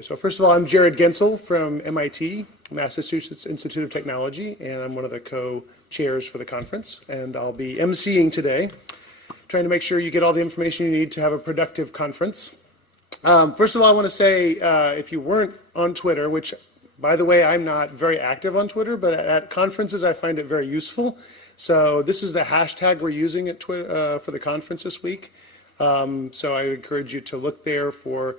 So first of all, I'm Jared Gensel from MIT, Massachusetts Institute of Technology, and I'm one of the co-chairs for the conference. And I'll be emceeing today, trying to make sure you get all the information you need to have a productive conference. First of all, I want to say, if you weren't on Twitter, which, by the way, I'm not very active on Twitter, but at conferences I find it very useful. So this is the hashtag we're using at Twitter for the conference this week. So I encourage you to look there for,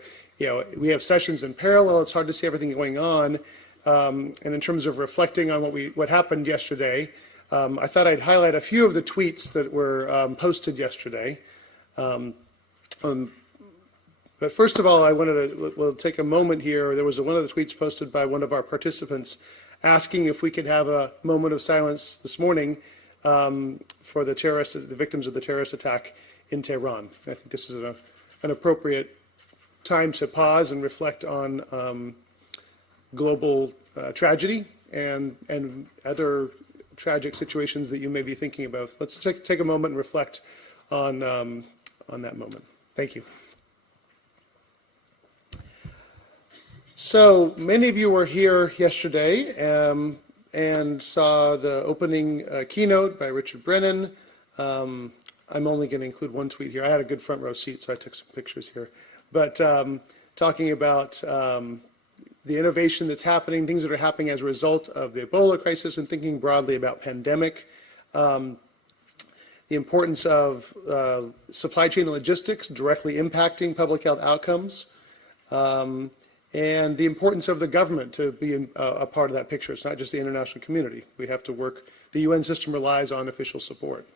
we have sessions in parallel. It's hard to see everything going on. And in terms of reflecting on what happened yesterday, I thought I'd highlight a few of the tweets that were posted yesterday. But first of all, we'll take a moment here. There was one of the tweets posted by one of our participants asking if we could have a moment of silence this morning for the victims of the terrorist attack in Tehran. I think this is an appropriate time to pause and reflect on global tragedy and other tragic situations that you may be thinking about. Let's take a moment and reflect on that moment. Thank you. So many of you were here yesterday and saw the opening keynote by Richard Brennan. I'm only going to include one tweet here. I had a good front row seat, so I took some pictures here. But talking about the innovation that's happening, things that are happening as a result of the Ebola crisis, and thinking broadly about pandemic, the importance of supply chain and logistics directly impacting public health outcomes, and the importance of the government to be a part of that picture. It's not just the international community. We have to work. The UN system relies on official support.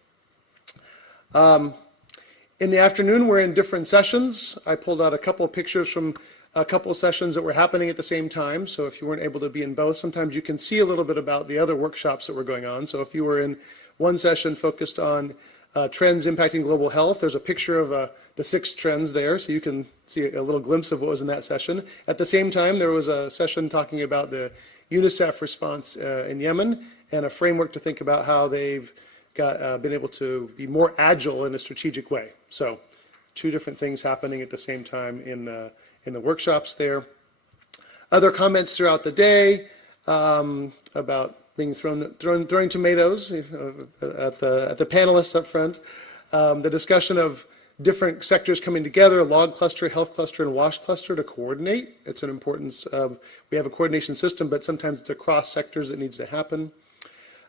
In the afternoon, we're in different sessions. I pulled out a couple of pictures from a couple of sessions that were happening at the same time. So if you weren't able to be in both, sometimes you can see a little bit about the other workshops that were going on. So if you were in one session focused on trends impacting global health, there's a picture of the 6 trends there, so you can see a little glimpse of what was in that session. At the same time, there was a session talking about the UNICEF response in Yemen and a framework to think about how they've been able to be more agile in a strategic way. So 2 different things happening at the same time in the workshops there. Other comments throughout the day about being throwing tomatoes at the panelists up front. The discussion of different sectors coming together, log cluster, health cluster, and wash cluster to coordinate. It's an importance. We have a coordination system, but sometimes it's across sectors that needs to happen.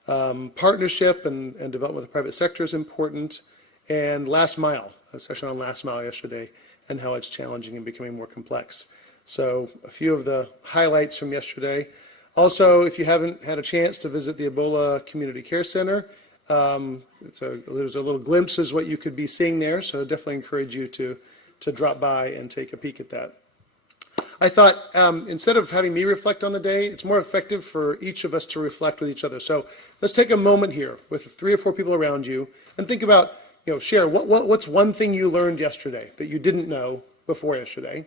Partnership and development with the private sector is important. And last mile, a session on last mile yesterday and how it's challenging and becoming more complex. So a few of the highlights from yesterday. Also, if you haven't had a chance to visit the Ebola Community Care Center, there's a little glimpse of what you could be seeing there, so I definitely encourage you to drop by and take a peek at that. I thought instead of having me reflect on the day, it's more effective for each of us to reflect with each other. So let's take a moment here with 3 or 4 people around you and think about, share what's one thing you learned yesterday that you didn't know before yesterday.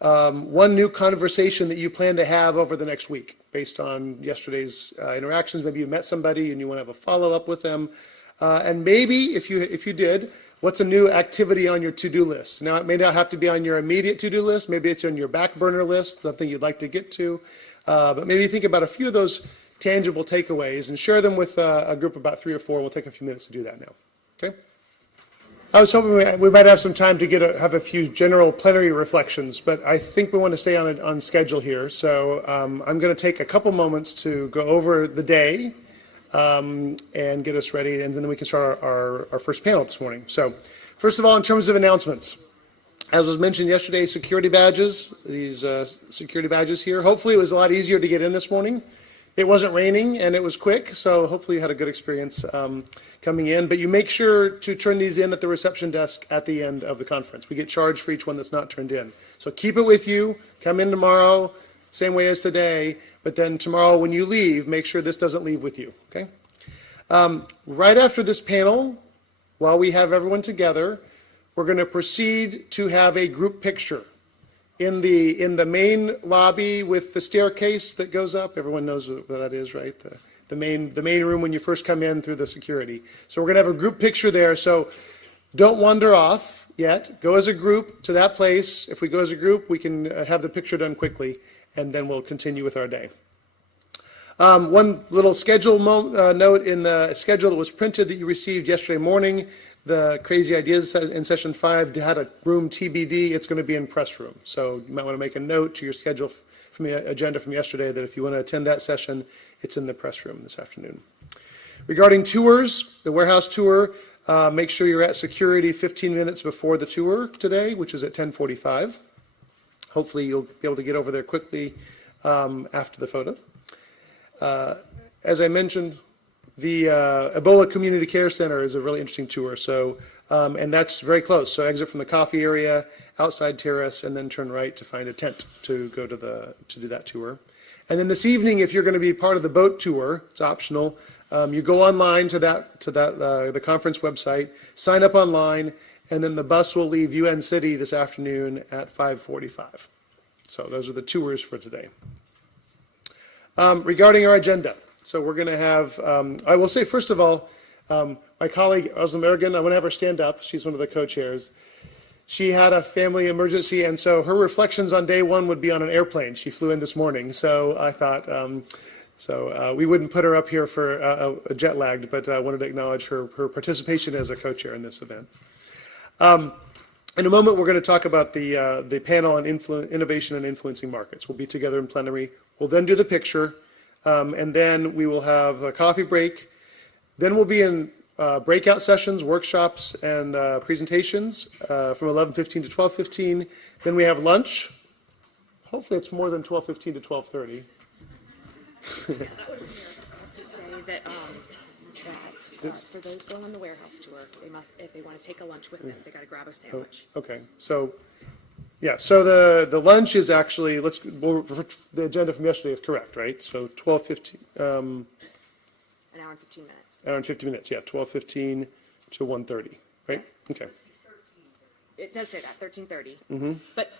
One new conversation that you plan to have over the next week based on yesterday's interactions. Maybe you met somebody and you want to have a follow-up with them. And maybe, if you did, what's a new activity on your to-do list? Now, it may not have to be on your immediate to-do list. Maybe it's on your back burner list, something you'd like to get to. But maybe think about a few of those tangible takeaways and share them with a group of about 3 or 4. We'll take a few minutes to do that now. Okay? I was hoping we might have some time to have a few general plenary reflections, but I think we want to stay on schedule here. So I'm going to take a couple moments to go over the day and get us ready, and then we can start our first panel this morning. So first of all, in terms of announcements, as was mentioned yesterday, security badges, these security badges here. Hopefully it was a lot easier to get in this morning. It wasn't raining and it was quick, so hopefully you had a good experience coming in. But you make sure to turn these in at the reception desk at the end of the conference. We get charged for each one that's not turned in. So keep it with you, come in tomorrow, same way as today, but then tomorrow when you leave, make sure this doesn't leave with you, okay? Right after this panel, while we have everyone together, we're going to proceed to have a group picture in the main lobby with the staircase that goes up. Everyone knows what that is, right? The main room when you first come in through the security. So we're going to have a group picture there. So don't wander off. yet, go as a group to that place. If we go as a group, we can have the picture done quickly, and then we'll continue with our day. One little schedule note in the schedule that was printed that you received yesterday morning, the Crazy Ideas in Session 5 had a room TBD. It's going to be in press room. So you might want to make a note to your schedule from the agenda from yesterday that if you want to attend that session, it's in the press room this afternoon. Regarding tours, the warehouse tour, make sure you're at security 15 minutes before the tour today, which is at 10:45. Hopefully you'll be able to get over there quickly after the photo. As I mentioned, the Ebola Community Care Center is a really interesting tour. So, and that's very close. So exit from the coffee area, outside terrace, and then turn right to find a tent to go to do that tour. And then this evening, if you're going to be part of the boat tour, it's optional. You go online to the conference website, sign up online, and then the bus will leave UN City this afternoon at 5:45. So those are the tours for today. Regarding our agenda, so we're going to have, I will say first of all, my colleague Özlem Ergin, I want to have her stand up. She's one of the co-chairs. She had a family emergency, and so her reflections on day one would be on an airplane. She flew in this morning, so I thought, we wouldn't put her up here for a jet lagged, but I wanted to acknowledge her participation as a co-chair in this event. In a moment, we're going to talk about the panel on innovation and influencing markets. We'll be together in plenary. We'll then do the picture, and then we will have a coffee break. Then we'll be in breakout sessions, workshops, and presentations from 11:15 to 12:15. Then we have lunch. Hopefully it's more than 12:15 to 12:30. Also say that for those going on the warehouse tour, they must, if they want to take a lunch with them, they got to grab a sandwich. Okay, so yeah, so the lunch is actually the agenda from yesterday is correct, right? So 12:15. An hour and 15 minutes. Hour and 50 minutes, yeah, 12:15 to 1:30, right? Okay. It does say that 13:30. Mm-hmm. But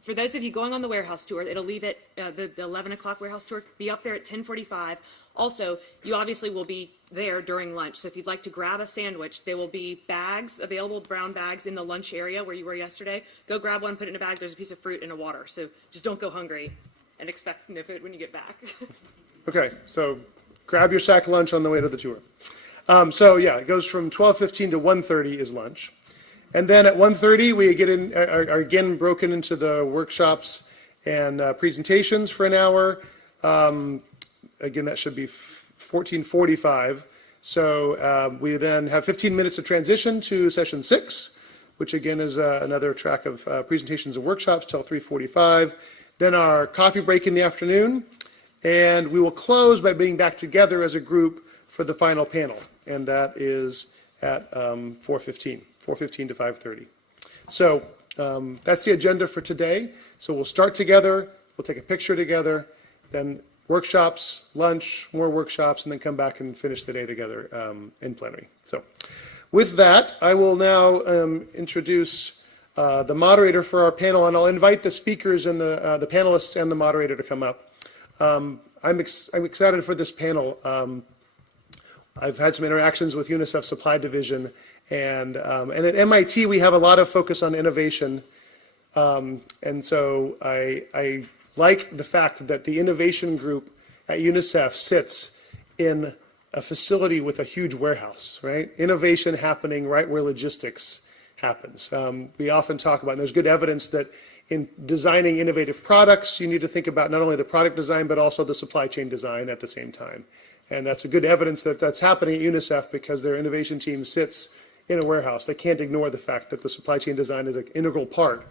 for those of you going on the warehouse tour, it'll leave at the 11 o'clock warehouse tour, be up there at 10:45. Also, you obviously will be there during lunch. So if you'd like to grab a sandwich, there will be bags, available brown bags in the lunch area where you were yesterday. Go grab one, put it in a bag. There's a piece of fruit and a water. So just don't go hungry and expect no food when you get back. Okay, so grab your sack lunch on the way to the tour. So yeah, it goes from 12:15 to 1:30 is lunch. And then at 1:30, we are again broken into the workshops and presentations for an hour. Again, that should be 14:45. So we then have 15 minutes of transition to session 6, which again is another track of presentations and workshops till 3:45. Then our coffee break in the afternoon. And we will close by being back together as a group for the final panel. And that is at 4:15 to 5:30. So that's the agenda for today. So we'll start together, we'll take a picture together, then workshops, lunch, more workshops, and then come back and finish the day together in plenary. So with that, I will now introduce the moderator for our panel, and I'll invite the speakers and the panelists and the moderator to come up. I'm excited for this panel. I've had some interactions with UNICEF Supply Division, and at MIT we have a lot of focus on innovation, and so I like the fact that the innovation group at UNICEF sits in a facility with a huge warehouse, right? Innovation happening right where logistics happens. We often talk about, and there's good evidence that in designing innovative products, you need to think about not only the product design, but also the supply chain design at the same time. And that's a good evidence that that's happening at UNICEF because their innovation team sits in a warehouse. They can't ignore the fact that the supply chain design is an integral part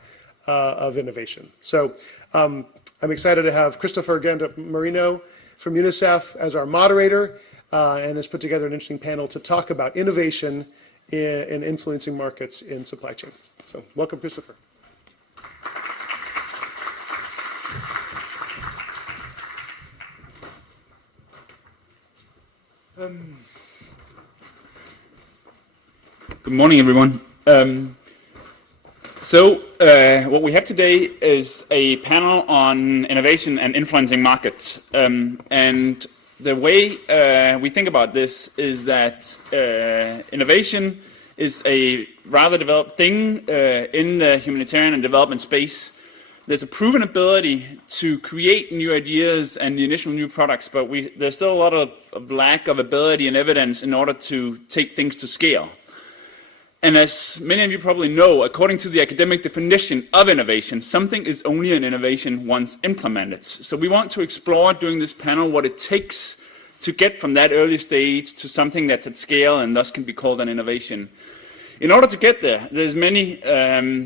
of innovation. So I'm excited to have Christopher Ganda-Marino from UNICEF as our moderator and has put together an interesting panel to talk about innovation in influencing markets in supply chain. So welcome, Christopher. Good morning, everyone. What we have today is a panel on innovation and influencing markets. And the way we think about this is that innovation is a rather developed thing in the humanitarian and development space. There's a proven ability to create new ideas and the initial new products, but there's still a lot of lack of ability and evidence in order to take things to scale. And as many of you probably know, according to the academic definition of innovation, something is only an innovation once implemented. So we want to explore during this panel what it takes to get from that early stage to something that's at scale and thus can be called an innovation. In order to get there, there's many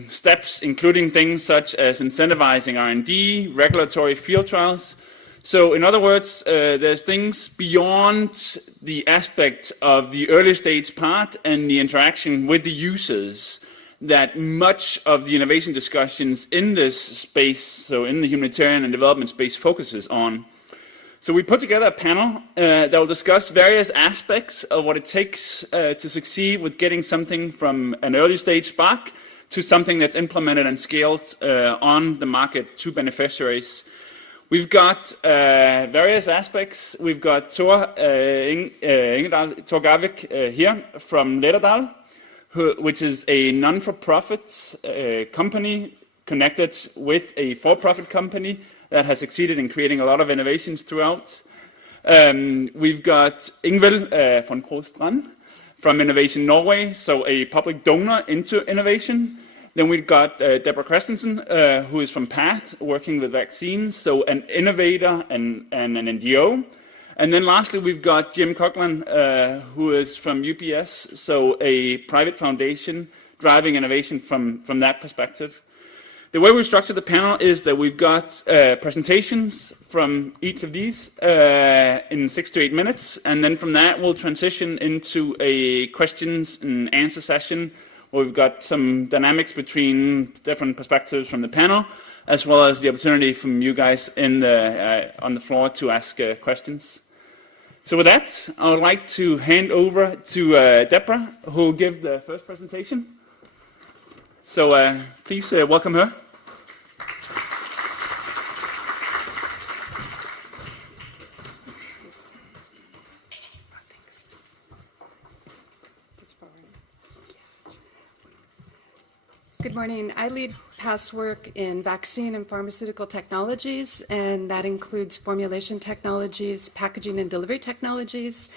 steps, including things such as incentivizing R&D, regulatory field trials. So in other words, there's things beyond the aspect of the early stage part and the interaction with the users that much of the innovation discussions in this space, so in the humanitarian and development space, focuses on. So we put together a panel that will discuss various aspects of what it takes to succeed with getting something from an early stage spark to something that's implemented and scaled on the market to beneficiaries. We've got various aspects. We've got Thor Gavik here from Letterdal, which is a non-for-profit company connected with a for-profit company that has succeeded in creating a lot of innovations throughout. We've got Ingvild von Krostrand from Innovation Norway, so a public donor into innovation. Then we've got Deborah Christensen, who is from PATH, working with vaccines, so an innovator and an NGO. And then lastly, we've got Jim Coughlin, who is from UPS, so a private foundation driving innovation from that perspective. The way we structure the panel is that we've got presentations from each of these in 6 to 8 minutes, and then from that we'll transition into a questions and answer session where we've got some dynamics between different perspectives from the panel, as well as the opportunity from you guys on the floor to ask questions. So with that, I would like to hand over to Deborah, who will give the first presentation. So please welcome her. Good morning. I lead past work in vaccine and pharmaceutical technologies, and that includes formulation technologies, packaging and delivery technologies,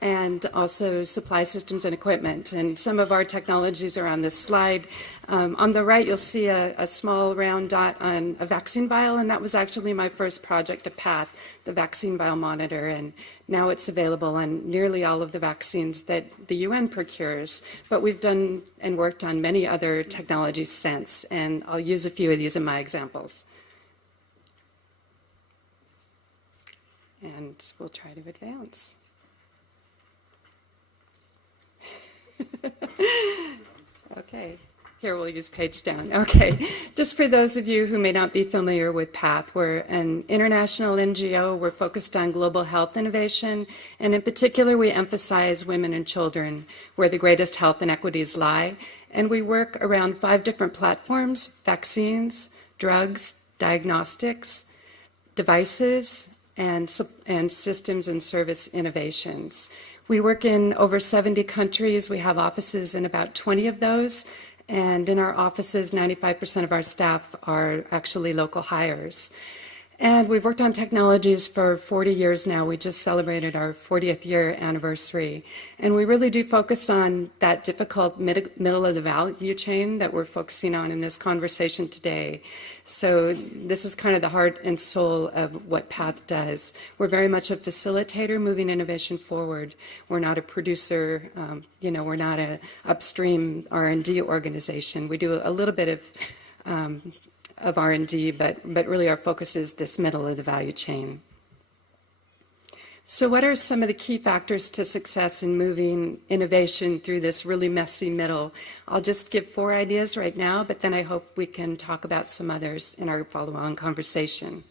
and also supply systems and equipment. And some of our technologies are on this slide. On the right, you'll see a small round dot on a vaccine vial, and that was actually my first project at PATH, the vaccine vial monitor, and now it's available on nearly all of the vaccines that the UN procures. But we've done and worked on many other technologies since, and I'll use a few of these in my examples. And we'll try to advance. Okay, here we'll use page down. Okay, just for those of you who may not be familiar with PATH, we're an international NGO. We're focused on global health innovation, and in particular we emphasize women and children where the greatest health inequities lie. And we work around 5 different platforms: vaccines, drugs, diagnostics, devices, and systems and service innovations. We work in over 70 countries. We have offices in about 20 of those. And in our offices, 95% of our staff are actually local hires. And we've worked on technologies for 40 years now. We just celebrated our 40th year anniversary. And we really do focus on that difficult middle of the value chain that we're focusing on in this conversation today. So this is kind of the heart and soul of what PATH does. We're very much a facilitator moving innovation forward. We're not a producer, we're not an upstream R&D organization. We do a little bit of R&D, but really our focus is this middle of the value chain. So what are some of the key factors to success in moving innovation through this really messy middle? I'll just give 4 ideas right now, but then I hope we can talk about some others in our follow-on conversation.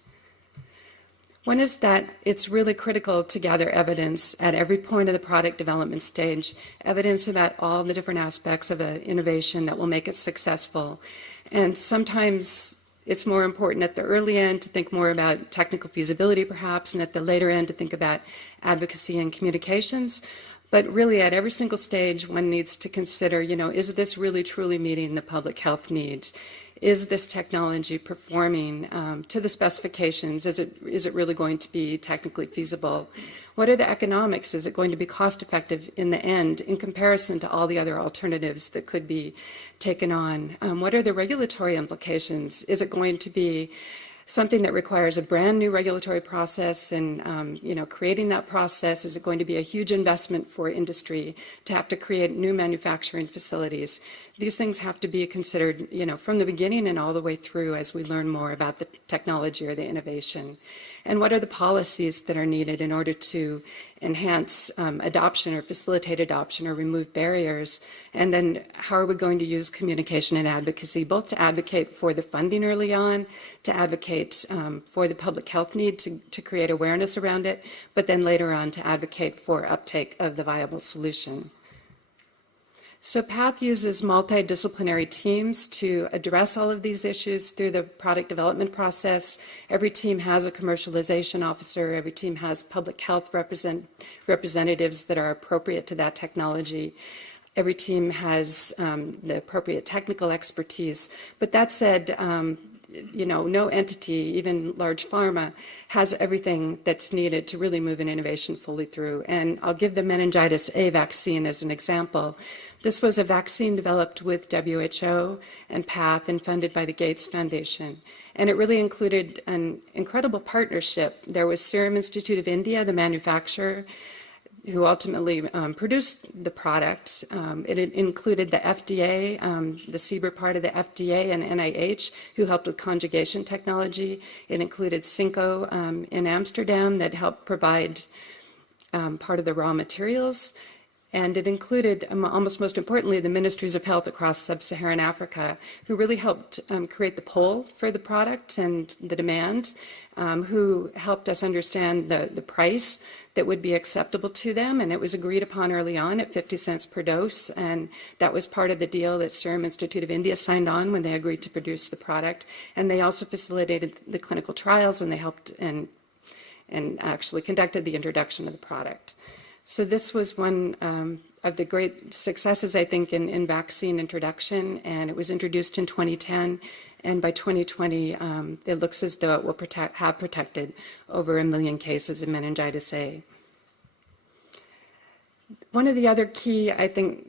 One is that it's really critical to gather evidence at every point of the product development stage, evidence about all the different aspects of an innovation that will make it successful. And sometimes it's more important at the early end to think more about technical feasibility perhaps, and at the later end to think about advocacy and communications. But really, at every single stage, one needs to consider, is this really truly meeting the public health needs? Is this technology performing to the specifications? Is it really going to be technically feasible? What are the economics? Is it going to be cost effective in the end in comparison to all the other alternatives that could be taken on? What are the regulatory implications? Is it going to be something that requires a brand new regulatory process, and creating that process, is it going to be a huge investment for industry to have to create new manufacturing facilities? These things have to be considered, from the beginning and all the way through as we learn more about the technology or the innovation. And what are the policies that are needed in order to enhance adoption or facilitate adoption or remove barriers? And then how are we going to use communication and advocacy, both to advocate for the funding early on, to advocate for the public health need to create awareness around it, but then later on to advocate for uptake of the viable solution. So PATH uses multidisciplinary teams to address all of these issues through the product development process. Every team has a commercialization officer. Every team has public health representatives that are appropriate to that technology. Every team has the appropriate technical expertise. But that said, no entity, even large pharma, has everything that's needed to really move an innovation fully through. And I'll give the meningitis A vaccine as an example. This was a vaccine developed with WHO and PATH and funded by the Gates Foundation. And it really included an incredible partnership. There was Serum Institute of India, the manufacturer, who ultimately produced the product. It included the FDA, the CBER part of the FDA, and NIH, who helped with conjugation technology. It included Cinco in Amsterdam that helped provide part of the raw materials. And it included, almost most importantly, the ministries of health across sub-Saharan Africa, who really helped create the pull for the product and the demand, who helped us understand the price that would be acceptable to them. And it was agreed upon early on at 50 cents per dose. And that was part of the deal that Serum Institute of India signed on when they agreed to produce the product. And they also facilitated the clinical trials, and they helped and actually conducted the introduction of the product. So this was one of the great successes, I think, in vaccine introduction, and it was introduced in 2010, and by 2020, it looks as though it will have protected over 1 million cases of meningitis A. One of the other key, I think,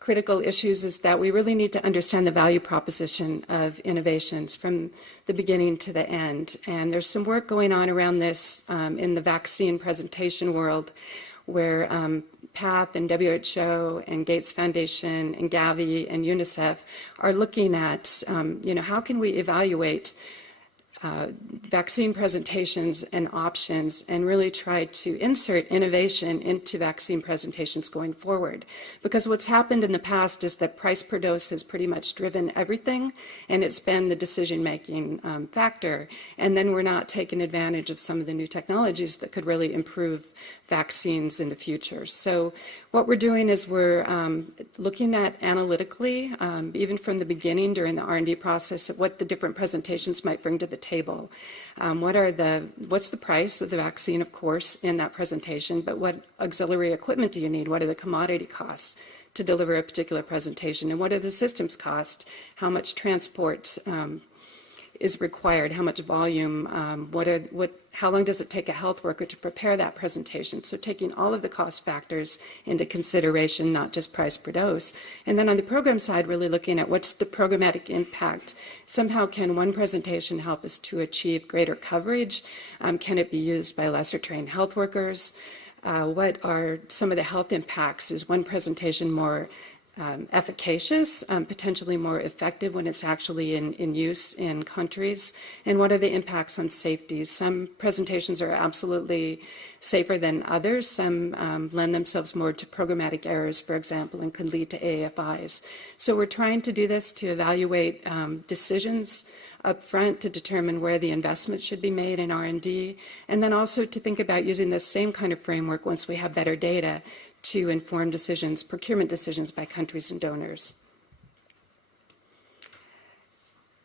critical issues is that we really need to understand the value proposition of innovations from the beginning to the end. And there's some work going on around this in the vaccine presentation world, where PATH and WHO and Gates Foundation and Gavi and UNICEF are looking at, how can we evaluate vaccine presentations and options and really try to insert innovation into vaccine presentations going forward. Because what's happened in the past is that price per dose has pretty much driven everything, and it's been the decision-making factor. And then we're not taking advantage of some of the new technologies that could really improve vaccines in the future. So what we're doing is we're looking at analytically, even from the beginning during the R&D process, at what the different presentations might bring to the table. What's the price of the vaccine, of course, in that presentation, but what auxiliary equipment do you need? What are the commodity costs to deliver a particular presentation? And what are the systems cost? How much transport is required? How much volume? How long does it take a health worker to prepare that presentation? So taking all of the cost factors into consideration, not just price per dose. And then on the program side, really looking at what's the programmatic impact. Somehow can one presentation help us to achieve greater coverage? Can it be used by lesser trained health workers? What are some of the health impacts? Is one presentation more efficacious, potentially more effective when it's actually in use in countries? And what are the impacts on safety? Some presentations are absolutely safer than others. Some lend themselves more to programmatic errors, for example, and can lead to AFIs. So we're trying to do this to evaluate decisions up front to determine where the investment should be made in R&D, and then also to think about using this same kind of framework once we have better data to inform decisions, procurement decisions by countries and donors.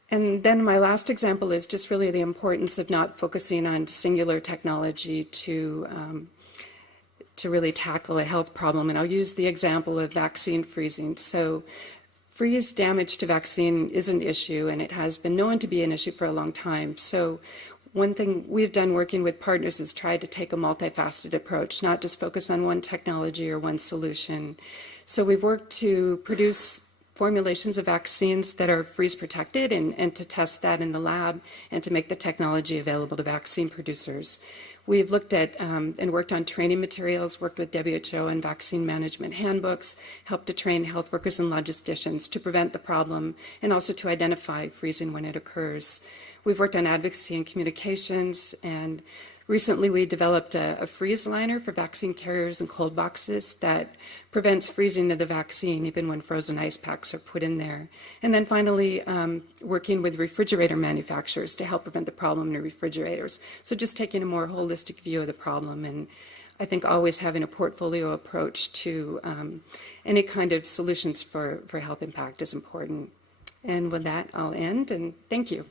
And then my last example is just really the importance of not focusing on singular technology to to really tackle a health problem. And I'll use the example of vaccine freezing. So freeze damage to vaccine is an issue, and it has been known to be an issue for a long time. So one thing we've done working with partners is try to take a multifaceted approach, not just focus on one technology or one solution. So we've worked to produce formulations of vaccines that are freeze protected and to test that in the lab and to make the technology available to vaccine producers. We've looked at and worked on training materials, worked with WHO and vaccine management handbooks, helped to train health workers and logisticians to prevent the problem and also to identify freezing when it occurs. We've worked on advocacy and communications, and recently we developed a freeze liner for vaccine carriers and cold boxes that prevents freezing of the vaccine even when frozen ice packs are put in there. And then finally, working with refrigerator manufacturers to help prevent the problem in refrigerators. So just taking a more holistic view of the problem, and I think always having a portfolio approach to any kind of solutions for health impact is important. And with that, I'll end, and thank you.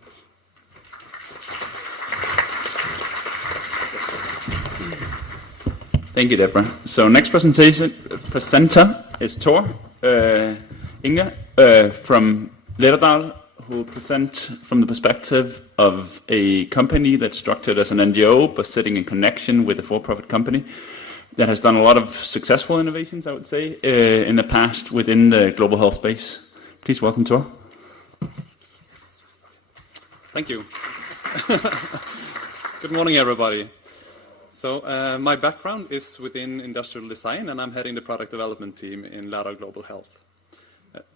Thank you, Deborah. So next presenter is Tor Inge from Letterdal, who will present from the perspective of a company that's structured as an NGO, but sitting in connection with a for-profit company that has done a lot of successful innovations, I would say, in the past within the global health space. Please welcome Tor. Thank you. Good morning, everybody. So my background is within industrial design, and I'm heading the product development team in Letterdal Global Health.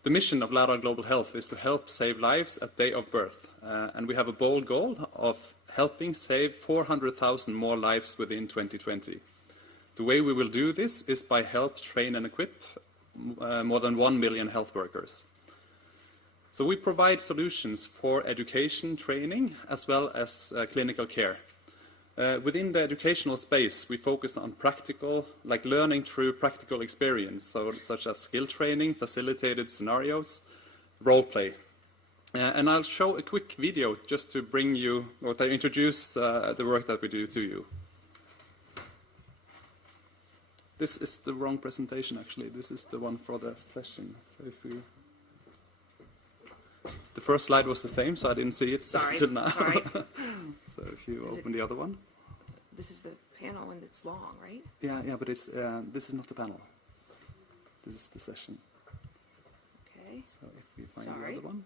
The mission of Letterdal Global Health is to help save lives at day of birth, and we have a bold goal of helping save 400,000 more lives within 2020. The way we will do this is by help train and equip more than 1 million health workers. So we provide solutions for education, training, as well as clinical care. Within the educational space, we focus on practical, like learning through practical experience, so such as skill training, facilitated scenarios, role play. And I'll show a quick video just to bring you, or to introduce the work that we do to you. This is the wrong presentation, actually. This is the one for the session. So if you... The first slide was the same, so I didn't see it until now. Sorry. So if you open the other one. This is the panel and it's long, right? Yeah, but it's this is not the panel. This is the session. Okay. So if we find Sorry. the other one.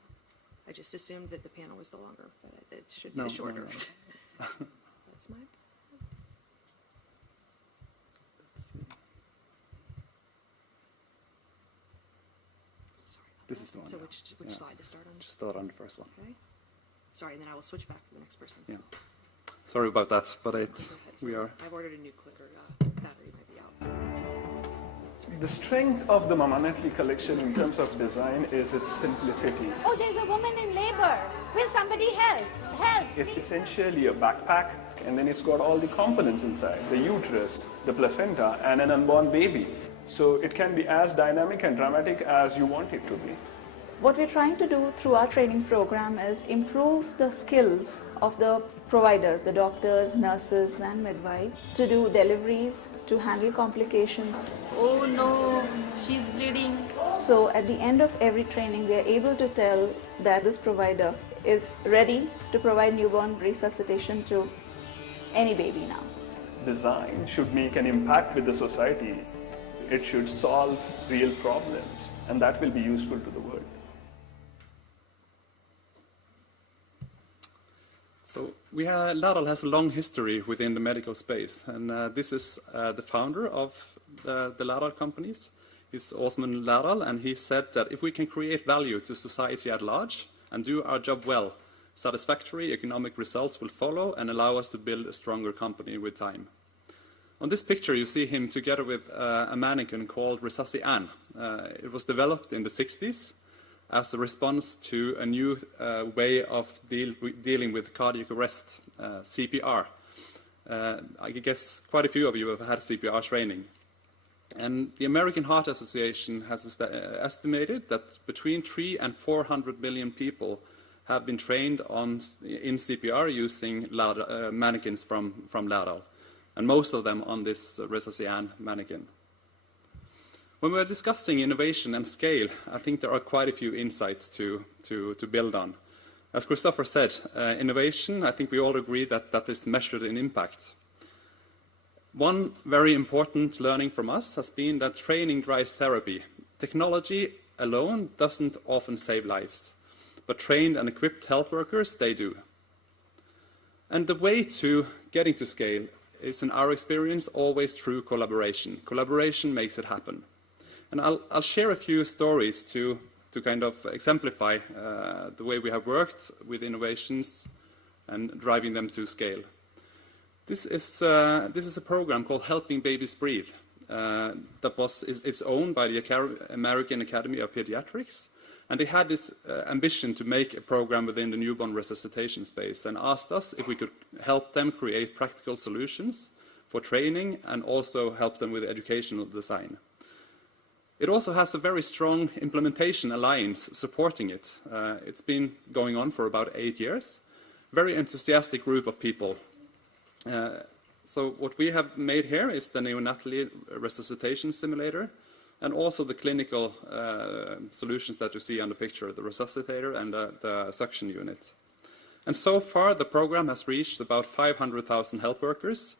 I just assumed that the panel was the longer, but it should be No, the shorter. no. That's my... Let's see. This is the one. So yeah. which slide to start on? Just start on the first one. Okay. Sorry, and then I will switch back to the next person. Yeah. Sorry about that, but Go ahead. we are. I've ordered a new clicker. Battery might be out. The strength of the Mama Netley collection in terms of design is its simplicity. Oh, there's a woman in labor. Will somebody help? Help! It's essentially a backpack, and then it's got all the components inside, the uterus, the placenta, and an unborn baby. So it can be as dynamic and dramatic as you want it to be. What we're trying to do through our training program is improve the skills of the providers, the doctors, nurses, and midwives, to do deliveries, to handle complications. Oh no, she's bleeding. So at the end of every training, we are able to tell that this provider is ready to provide newborn resuscitation to any baby now. Design should make an impact with the society. It should solve real problems, and that will be useful to the world. So Letterdal has a long history within the medical space, and this is the founder of the Letterdal companies. He's Åsmund Letterdal, and he said that if we can create value to society at large and do our job well, satisfactory economic results will follow and allow us to build a stronger company with time. On this picture, you see him together with a mannequin called Resusci Anne. It was developed in the 60s as a response to a new way of dealing with cardiac arrest, CPR. I guess quite a few of you have had CPR training. And the American Heart Association has estimated that between 300 and 400 million people have been trained in CPR using mannequins from Letterdal. and most of them on this Resocian mannequin. When we're discussing innovation and scale, I think there are quite a few insights to build on. As Christopher said, innovation, I think we all agree that is measured in impact. One very important learning from us has been that training drives therapy. Technology alone doesn't often save lives, but trained and equipped health workers, they do. And the way to getting to scale is, in our experience, always through collaboration. Collaboration makes it happen. And I'll share a few stories to kind of exemplify the way we have worked with innovations and driving them to scale. This is a program called Helping Babies Breathe. It's owned by the American Academy of Pediatrics, and they had this ambition to make a program within the newborn resuscitation space, and asked us if we could help them create practical solutions for training and also help them with educational design. It also has a very strong implementation alliance supporting it. It's been going on for about 8 years. Very enthusiastic group of people. So what we have made here is the neonatal resuscitation simulator, and also the clinical solutions that you see on the picture, the resuscitator and the suction unit. And so far, the program has reached about 500,000 health workers,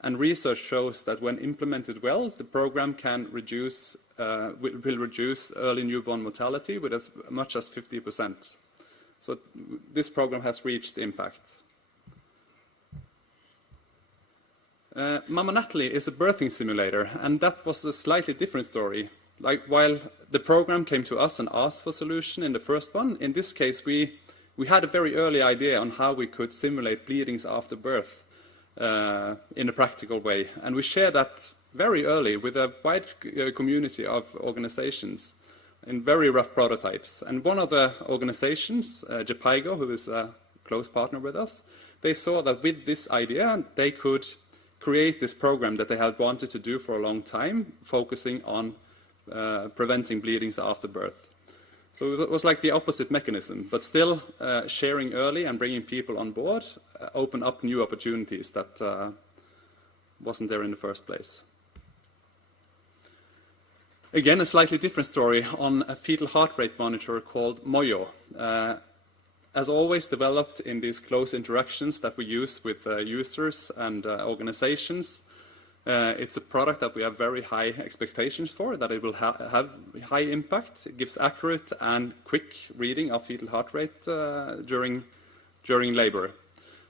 and research shows that when implemented well, the program can will reduce early newborn mortality with as much as 50%. So this program has reached impact. Mama Natalie is a birthing simulator, and that was a slightly different story. Like, while the program came to us and asked for solution in the first one, in this case we had a very early idea on how we could simulate bleedings after birth in a practical way, and we shared that very early with a wide community of organizations in very rough prototypes. And one of the organizations, Japaigo, who is a close partner with us, they saw that with this idea they could create this program that they had wanted to do for a long time, focusing on preventing bleedings after birth. So it was like the opposite mechanism, but still sharing early and bringing people on board opened up new opportunities that wasn't there in the first place. Again, a slightly different story on a fetal heart rate monitor called Moyo. As always, developed in these close interactions that we use with users and organizations. It's a product that we have very high expectations for, that it will have high impact. It gives accurate and quick reading of fetal heart rate during labor.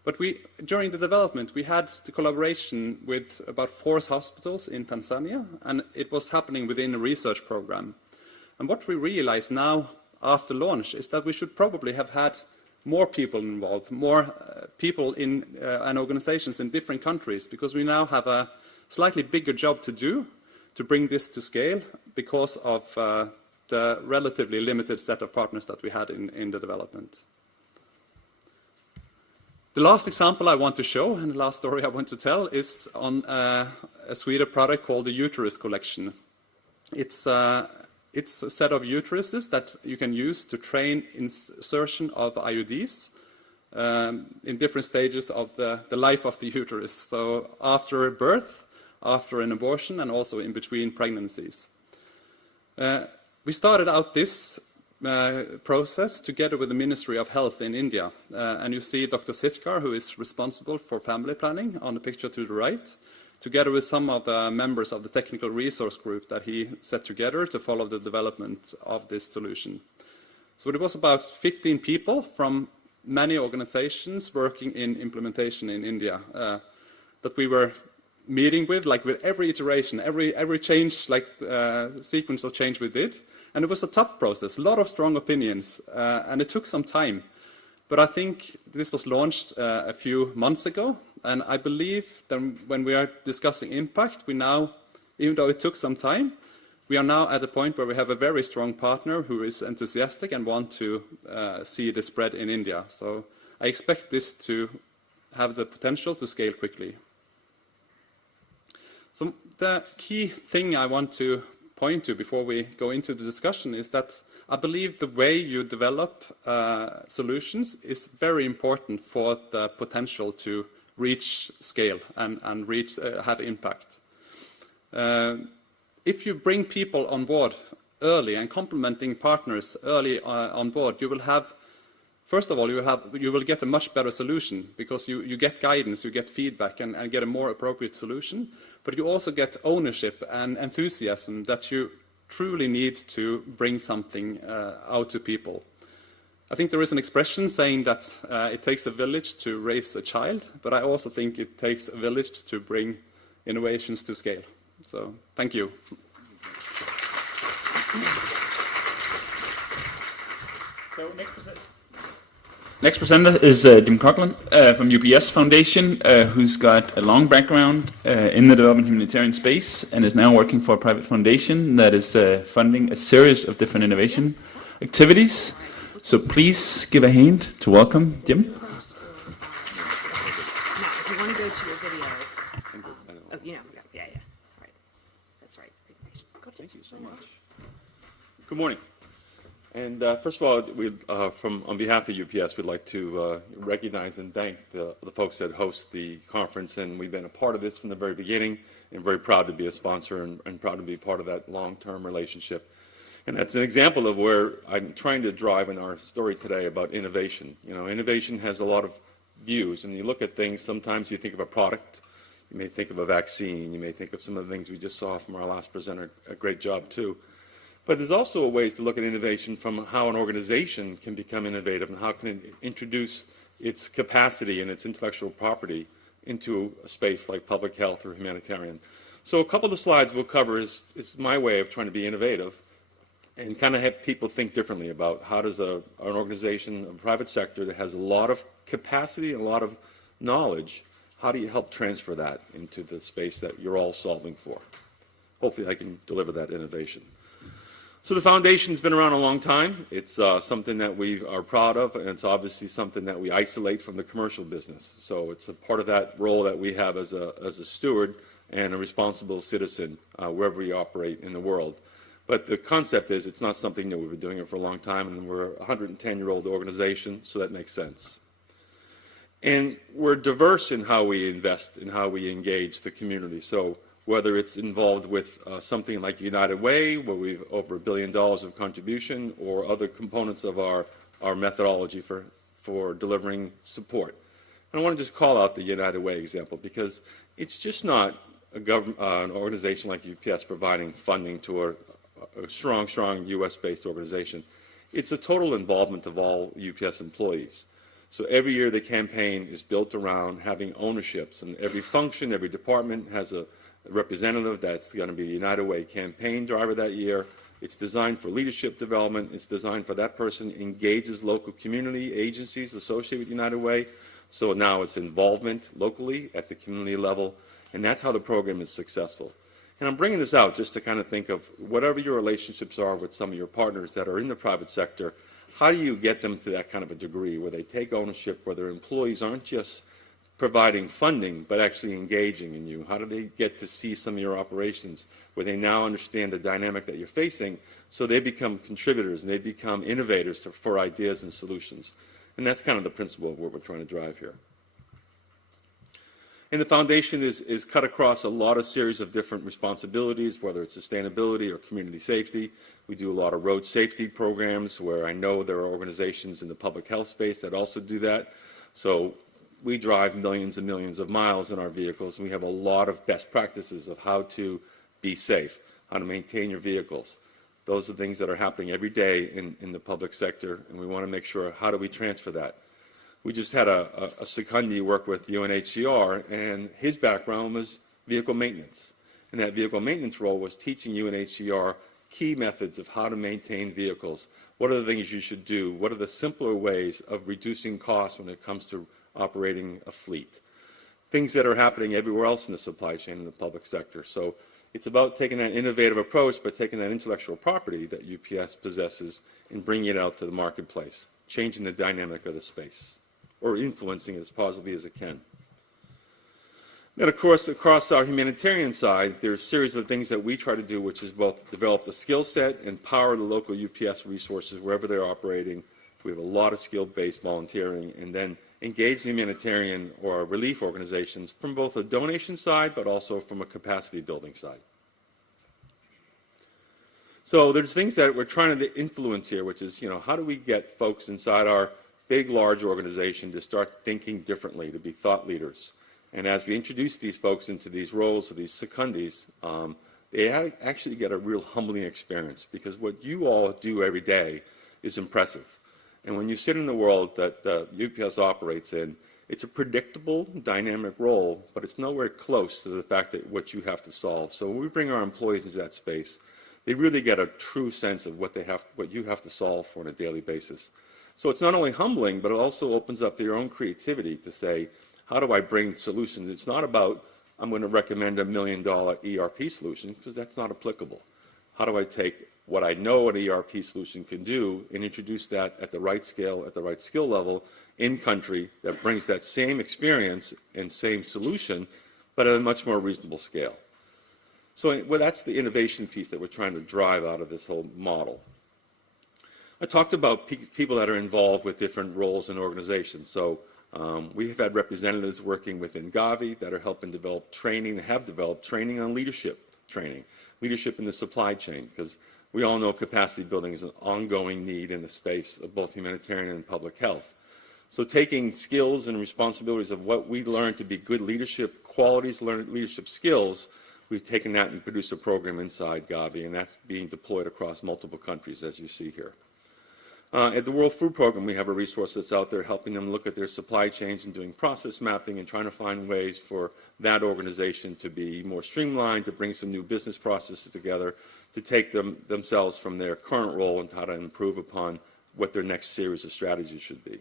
But during the development, we had the collaboration with about 4 hospitals in Tanzania, and it was happening within a research program. And what we realize now, after launch, is that we should probably have had more people involved, more people in and organizations in different countries, because we now have a slightly bigger job to do to bring this to scale because of the relatively limited set of partners that we had in the development. The last example I want to show, and the last story I want to tell, is on a Swedish product called the Uterus Collection. It's a set of uteruses that you can use to train insertion of IUDs in different stages of the life of the uterus. So after birth, after an abortion, and also in between pregnancies. We started out this process together with the Ministry of Health in India. And you see Dr. Sitkar, who is responsible for family planning, on the picture to the right, together with some of the members of the technical resource group that he set together to follow the development of this solution. So it was about 15 people from many organizations working in implementation in India that we were meeting with, like with every iteration, every change, like sequence of change we did. And it was a tough process, a lot of strong opinions, and it took some time. But I think this was launched a few months ago, and I believe that when we are discussing impact, we now, even though it took some time, we are now at a point where we have a very strong partner who is enthusiastic and want to see the spread in India. So I expect this to have the potential to scale quickly. So the key thing I want to point to before we go into the discussion is that I believe the way you develop solutions is very important for the potential to reach scale and have impact. If you bring people on board early and complementing partners early on board, you will have, first of all, you will get a much better solution because you get guidance, you get feedback and get a more appropriate solution, but you also get ownership and enthusiasm that you truly need to bring something out to people. I think there is an expression saying that it takes a village to raise a child, but I also think it takes a village to bring innovations to scale. So, thank you. So next presenter is Jim Coughlin from UPS Foundation, who's got a long background in the development humanitarian space and is now working for a private foundation that is funding a series of different innovation activities. So please give a hand to welcome Jim. If you want to go to your video, yeah. Right. That's right. Presentation. Thank you so much. Good morning. And first of all, on behalf of UPS, we'd like to recognize and thank the folks that host the conference. And we've been a part of this from the very beginning and very proud to be a sponsor and proud to be part of that long-term relationship. And that's an example of where I'm trying to drive in our story today about innovation. You know, innovation has a lot of views. And you look at things, sometimes you think of a product. You may think of a vaccine. You may think of some of the things we just saw from our last presenter. A great job, too. But there's also ways to look at innovation from how an organization can become innovative and how it can introduce its capacity and its intellectual property into a space like public health or humanitarian. So a couple of the slides we'll cover is my way of trying to be innovative and kind of have people think differently about how does an organization, a private sector that has a lot of capacity and a lot of knowledge, how do you help transfer that into the space that you're all solving for? Hopefully I can deliver that innovation. So the foundation's been around a long time. It's something that we are proud of, and it's obviously something that we isolate from the commercial business. So it's a part of that role that we have as a steward and a responsible citizen wherever we operate in the world. But the concept is it's not something that we've been doing it for a long time, and we're a 110-year-old organization, so that makes sense. And we're diverse in how we invest and how we engage the community. So whether it's involved with something like United Way, where we've over $1 billion of contribution, or other components of our methodology for delivering support. And I want to just call out the United Way example, because it's just not an organization like UPS providing funding to a strong U.S.-based organization. It's a total involvement of all UPS employees. So every year the campaign is built around having ownerships, and every function, every department has a representative that's going to be the United Way campaign driver that year. It's designed for leadership development. It's designed for that person engages local community agencies associated with United Way. So now it's involvement locally at the community level, and that's how the program is successful. And I'm bringing this out just to kind of think of whatever your relationships are with some of your partners that are in the private sector, how do you get them to that kind of a degree where they take ownership, where their employees aren't just providing funding, but actually engaging in you? How do they get to see some of your operations where they now understand the dynamic that you're facing, so they become contributors and they become innovators for ideas and solutions? And that's kind of the principle of what we're trying to drive here. And the foundation is cut across a lot of series of different responsibilities, whether it's sustainability or community safety. We do a lot of road safety programs where I know there are organizations in the public health space that also do that. So we drive millions and millions of miles in our vehicles, and we have a lot of best practices of how to be safe, how to maintain your vehicles. Those are things that are happening every day in the public sector, and we want to make sure, how do we transfer that? We just had a secondee work with UNHCR, and his background was vehicle maintenance. And that vehicle maintenance role was teaching UNHCR key methods of how to maintain vehicles. What are the things you should do? What are the simpler ways of reducing costs when it comes to operating a fleet? Things that are happening everywhere else in the supply chain in the public sector. So it's about taking that innovative approach, but taking that intellectual property that UPS possesses and bringing it out to the marketplace, changing the dynamic of the space, or influencing it as positively as it can. Then, of course, across our humanitarian side, there's a series of things that we try to do, which is both develop the skill set and empower the local UPS resources wherever they're operating. We have a lot of skill-based volunteering, and then engage humanitarian or relief organizations from both a donation side but also from a capacity building side. So there's things that we're trying to influence here, which is, how do we get folks inside our big, large organization to start thinking differently, to be thought leaders? And as we introduce these folks into these roles, or these secondis, they actually get a real humbling experience, because what you all do every day is impressive. And when you sit in the world that UPS operates in, it's a predictable, dynamic role, but it's nowhere close to the fact that what you have to solve. So when we bring our employees into that space, they really get a true sense of what you have to solve for on a daily basis. So it's not only humbling, but it also opens up their own creativity to say, how do I bring solutions? It's not about, I'm going to recommend $1 million ERP solution, because that's not applicable. How do I take what I know an ERP solution can do and introduce that at the right scale, at the right skill level, in country, that brings that same experience and same solution, but at a much more reasonable scale? So that's the innovation piece that we're trying to drive out of this whole model. I talked about people that are involved with different roles in organizations. So we have had representatives working within Gavi that are helping develop training, have developed training on leadership training, leadership in the supply chain, because we all know capacity building is an ongoing need in the space of both humanitarian and public health. So taking skills and responsibilities of what we learn to be good leadership qualities, leadership skills, we've taken that and produced a program inside Gavi, and that's being deployed across multiple countries, as you see here. At the World Food Program, we have a resource that's out there helping them look at their supply chains and doing process mapping and trying to find ways for that organization to be more streamlined, to bring some new business processes together, to take themselves from their current role and how to improve upon what their next series of strategies should be.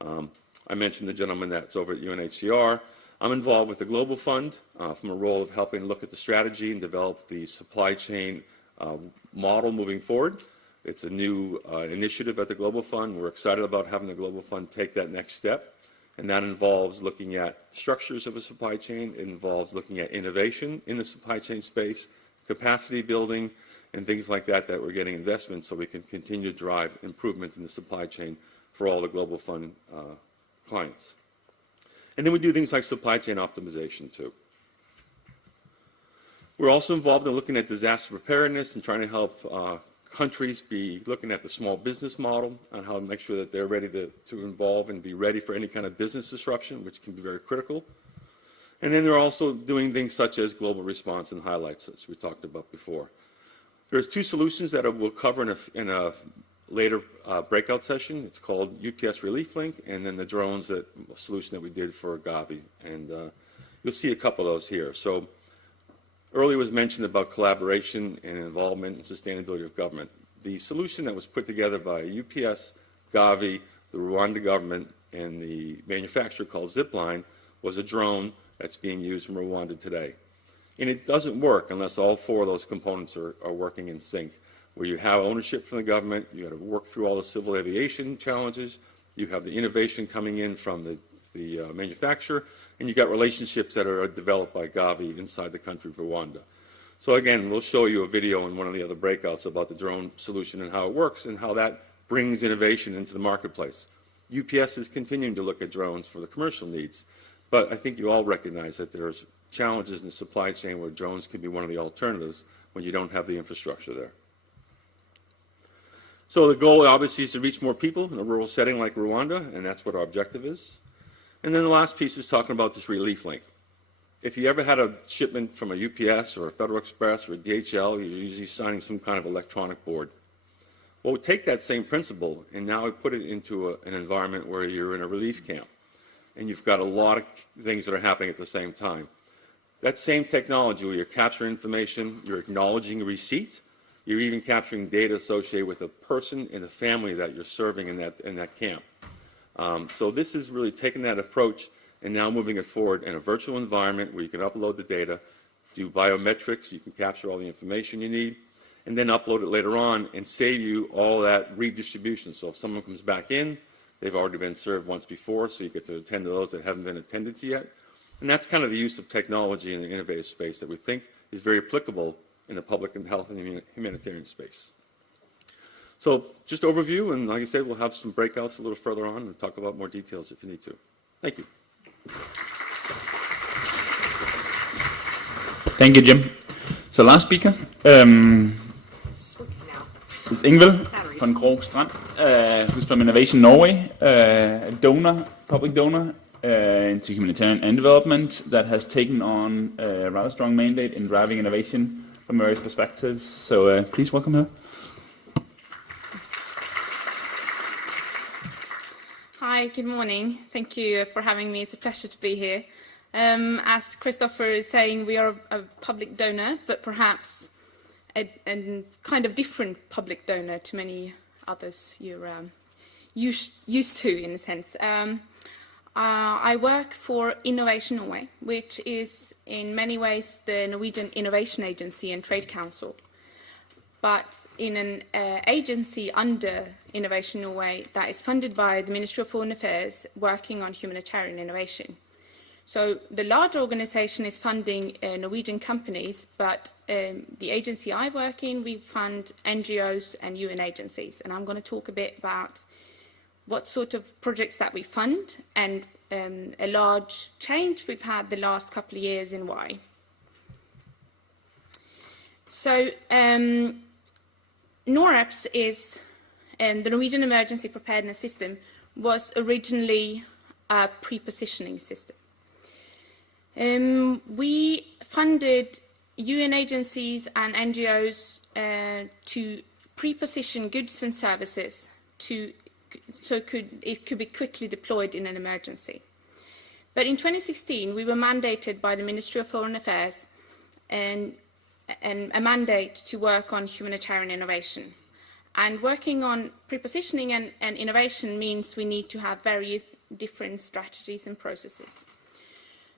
I mentioned the gentleman that's over at UNHCR. I'm involved with the Global Fund from a role of helping look at the strategy and develop the supply chain model moving forward. It's a new initiative at the Global Fund. We're excited about having the Global Fund take that next step, and that involves looking at structures of a supply chain. It involves looking at innovation in the supply chain space, capacity building, and things like that we're getting investment so we can continue to drive improvement in the supply chain for all the Global Fund clients. And then we do things like supply chain optimization too. We're also involved in looking at disaster preparedness and trying to help countries be looking at the small business model and how to make sure that they're ready to involve and be ready for any kind of business disruption, which can be very critical. And then they're also doing things such as global response and highlights, as we talked about before. There's two solutions that we'll cover in a later breakout session. It's called UPS Relief Link, and then the drones solution that we did for Gavi. And you'll see a couple of those here. So earlier was mentioned about collaboration and involvement and sustainability of government. The solution that was put together by UPS, Gavi, the Rwanda government, and the manufacturer called Zipline was a drone that's being used in Rwanda today. And it doesn't work unless all four of those components are working in sync, where you have ownership from the government, you got to work through all the civil aviation challenges, you have the innovation coming in from the manufacturer, and you've got relationships that are developed by Gavi inside the country of Rwanda. So again, we'll show you a video in one of the other breakouts about the drone solution and how it works and how that brings innovation into the marketplace. UPS is continuing to look at drones for the commercial needs, but I think you all recognize that there's challenges in the supply chain where drones can be one of the alternatives when you don't have the infrastructure there. So the goal obviously is to reach more people in a rural setting like Rwanda, and that's what our objective is. And then the last piece is talking about this relief link. If you ever had a shipment from a UPS or a Federal Express or a DHL, you're usually signing some kind of electronic board. Well, we take that same principle and now we put it into an environment where you're in a relief camp and you've got a lot of things that are happening at the same time. That same technology where you're capturing information, you're acknowledging a receipt, you're even capturing data associated with a person and a family that you're serving in that camp. So this is really taking that approach and now moving it forward in a virtual environment where you can upload the data, do biometrics, you can capture all the information you need, and then upload it later on and save you all that redistribution. So if someone comes back in, they've already been served once before, so you get to attend to those that haven't been attended to yet. And that's kind of the use of technology in the innovative space that we think is very applicable in the public and health and humanitarian space. So just overview, and like I said, we'll have some breakouts a little further on and talk about more details if you need to. Thank you. Thank you, Jim. So last speaker is Ingvild von Krogh Strand, who's from Innovation Norway, a donor, public donor into humanitarian and development that has taken on a rather strong mandate in driving innovation from various perspectives. So please welcome her. Hi, good morning. Thank you for having me. It's a pleasure to be here. As Christopher is saying, we are a public donor, but perhaps a kind of different public donor to many others you're used to, in a sense. I work for Innovation Norway, which is in many ways the Norwegian Innovation Agency and Trade Council, but in an agency under Innovation Norway that is funded by the Ministry of Foreign Affairs, working on humanitarian innovation. So the large organization is funding Norwegian companies, but the agency I work in, we fund NGOs and UN agencies. And I'm going to talk a bit about what sort of projects that we fund and a large change we've had the last couple of years and why. So NOREPS is the Norwegian Emergency Preparedness System was originally a pre-positioning system. We funded UN agencies and NGOs to pre-position goods and services so it could be quickly deployed in an emergency. But in 2016, we were mandated by the Ministry of Foreign Affairs and a mandate to work on humanitarian innovation. And working on pre-positioning and innovation means we need to have very different strategies and processes.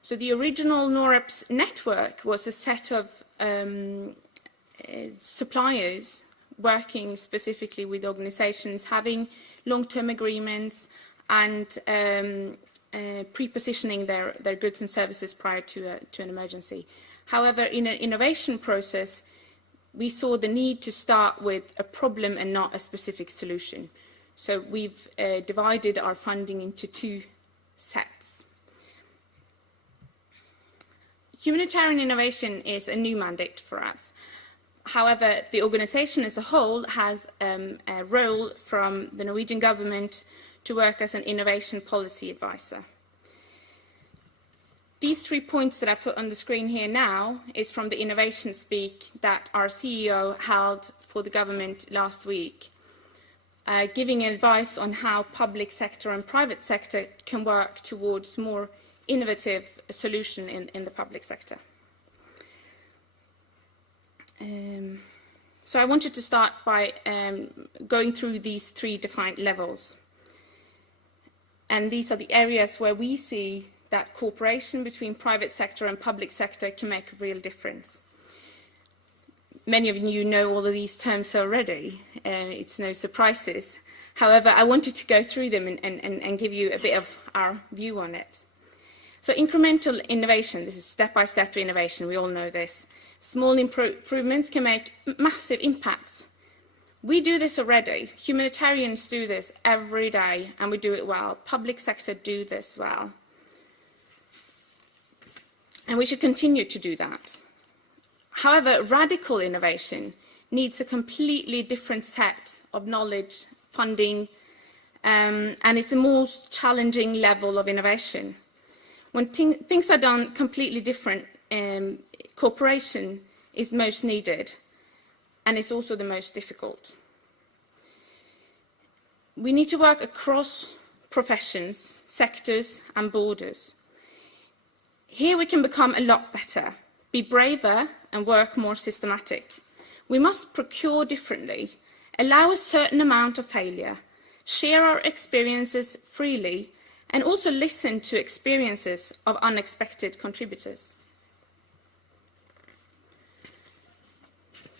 So the original NOREPS network was a set of suppliers working specifically with organizations having long-term agreements and pre-positioning their goods and services prior to an emergency. However, in an innovation process, we saw the need to start with a problem and not a specific solution. So we've divided our funding into two sets. Humanitarian innovation is a new mandate for us. However, the organization as a whole has a role from the Norwegian government to work as an innovation policy advisor. These 3 points that I put on the screen here now is from the innovation speak that our CEO held for the government last week, giving advice on how public sector and private sector can work towards more innovative solution in the public sector. So I wanted to start by going through these 3 defined levels. And these are the areas where we see that cooperation between private sector and public sector can make a real difference. Many of you know all of these terms already. It's no surprises. However, I wanted to go through them and give you a bit of our view on it. So incremental innovation, this is step-by-step innovation, we all know this. Small improvements can make massive impacts. We do this already. Humanitarians do this every day, and we do it well. Public sector do this well. And we should continue to do that. However, radical innovation needs a completely different set of knowledge, funding, and it's the most challenging level of innovation. When things are done completely different, cooperation is most needed, and it's also the most difficult. We need to work across professions, sectors, and borders. Here we can become a lot better, be braver, and work more systematic. We must procure differently, allow a certain amount of failure, share our experiences freely, and also listen to experiences of unexpected contributors.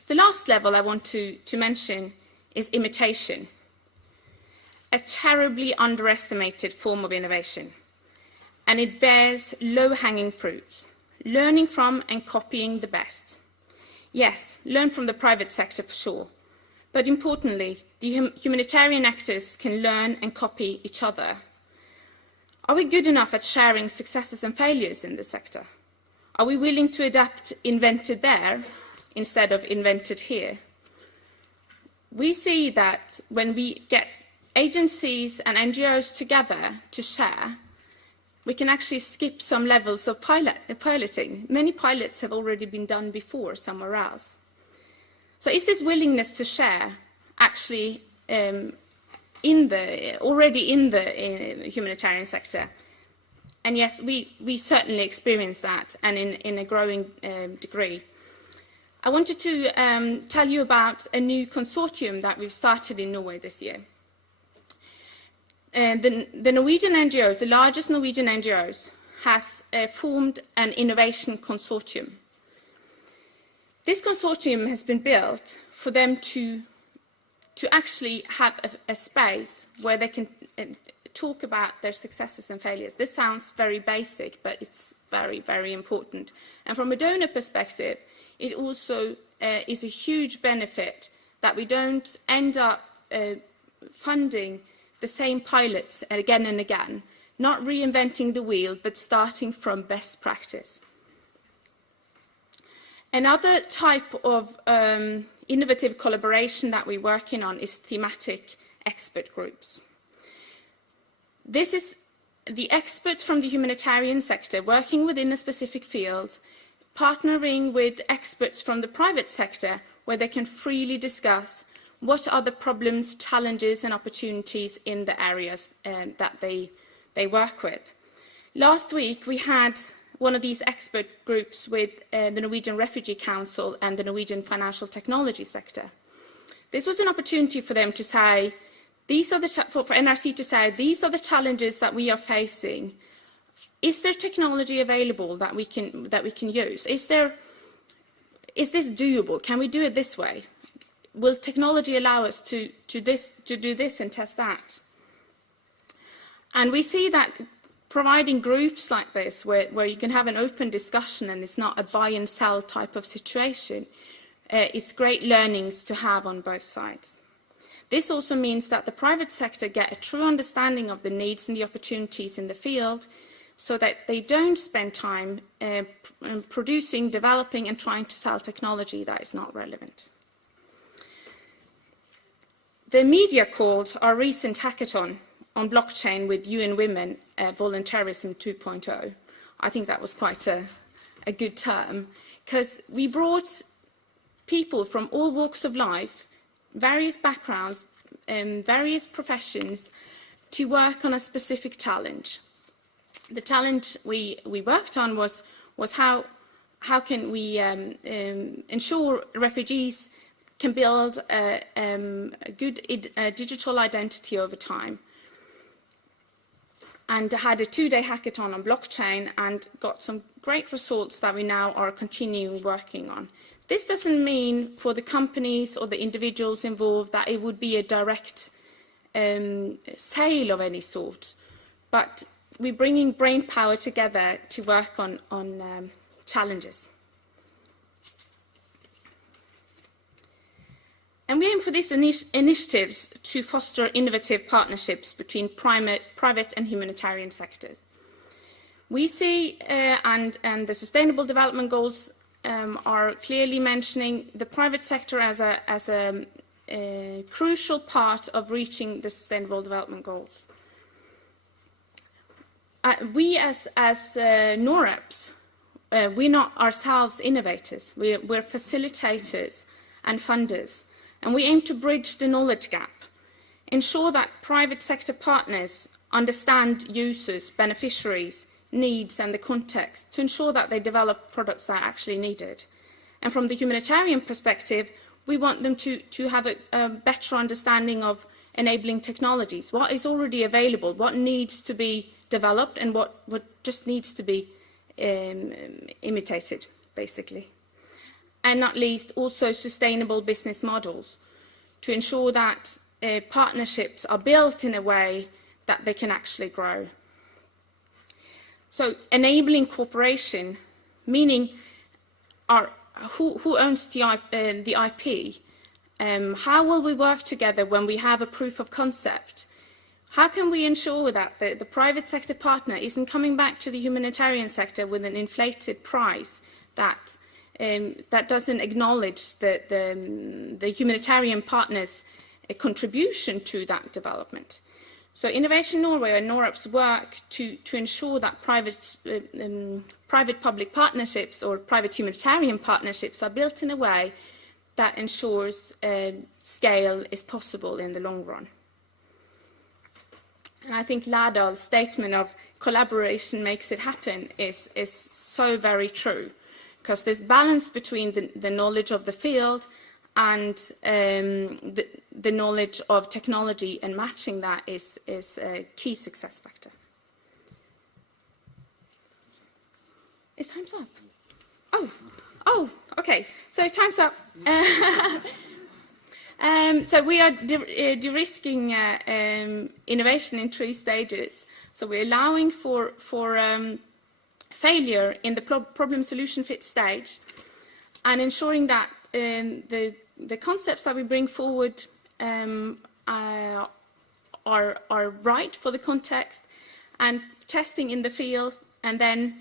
The last level I want to mention is imitation, a terribly underestimated form of innovation, and it bears low-hanging fruits, learning from and copying the best. Yes, learn from the private sector for sure, But importantly, the humanitarian actors can learn and copy each other. Are we good enough at sharing successes and failures in the sector? Are we willing to adapt invented there instead of invented here? We see that when we get agencies and NGOs together to share, we can actually skip some levels of piloting. Many pilots have already been done before somewhere else. So is this willingness to share actually already in the humanitarian sector? And yes, we certainly experience that, and in a growing degree. I wanted to tell you about a new consortium that we've started in Norway this year. The Norwegian NGOs, the largest Norwegian NGOs, has formed an innovation consortium. This consortium has been built for them to actually have a space where they can talk about their successes and failures. This sounds very basic, but it's very, very important. And from a donor perspective, it also is a huge benefit that we don't end up funding the same pilots again and again, not reinventing the wheel, but starting from best practice. Another type of innovative collaboration that we're working on is thematic expert groups. This is the experts from the humanitarian sector working within a specific field, partnering with experts from the private sector where they can freely discuss what are the problems, challenges and opportunities in the areas that they work with. Last week we had one of these expert groups with the Norwegian Refugee Council and the Norwegian financial technology sector. This was an opportunity for them to say, for NRC to say, these are the challenges that we are facing. Is there technology available that we can use? Is this doable? Can we do it this way? Will technology allow us to do this and test that? And we see that providing groups like this, where you can have an open discussion and it's not a buy and sell type of situation, it's great learnings to have on both sides. This also means that the private sector get a true understanding of the needs and the opportunities in the field, so that they don't spend time producing, developing and trying to sell technology that is not relevant. The media called our recent hackathon on blockchain with UN Women Voluntarism 2.0. I think that was quite a good term, because we brought people from all walks of life, various backgrounds, various professions, to work on a specific challenge. The challenge we worked on was how can we ensure refugees can build a good digital identity over time. And had a 2-day hackathon on blockchain and got some great results that we now are continuing working on. This doesn't mean for the companies or the individuals involved that it would be a direct sale of any sort, but we're bringing brain power together to work on challenges. And we aim for these initiatives to foster innovative partnerships between private and humanitarian sectors. We see, and the Sustainable Development Goals are clearly mentioning the private sector as a crucial part of reaching the Sustainable Development Goals. We as NORAPs, we're not ourselves innovators, we're facilitators and funders. And we aim to bridge the knowledge gap, ensure that private sector partners understand users, beneficiaries, needs and the context, to ensure that they develop products that are actually needed. And from the humanitarian perspective, we want them to have a better understanding of enabling technologies, what is already available, what needs to be developed and what just needs to be imitated, basically. And not least, also sustainable business models to ensure that partnerships are built in a way that they can actually grow. So enabling cooperation, meaning who owns the IP How will we work together when we have a proof of concept? How can we ensure that the private sector partner isn't coming back to the humanitarian sector with an inflated price that doesn't acknowledge the humanitarian partner's contribution to that development? So Innovation Norway and NORAP's work to ensure that private-public partnerships or private humanitarian partnerships are built in a way that ensures scale is possible in the long run. And I think Lardal's statement of collaboration makes it happen is so very true, because this balance between the knowledge of the field and the knowledge of technology and matching that is a key success factor. Is time's up? Oh, okay. So time's up. So we are de-risking innovation in 3 stages. So we're allowing for failure in the problem-solution fit stage, and ensuring that the concepts that we bring forward are right for the context, and testing in the field, and then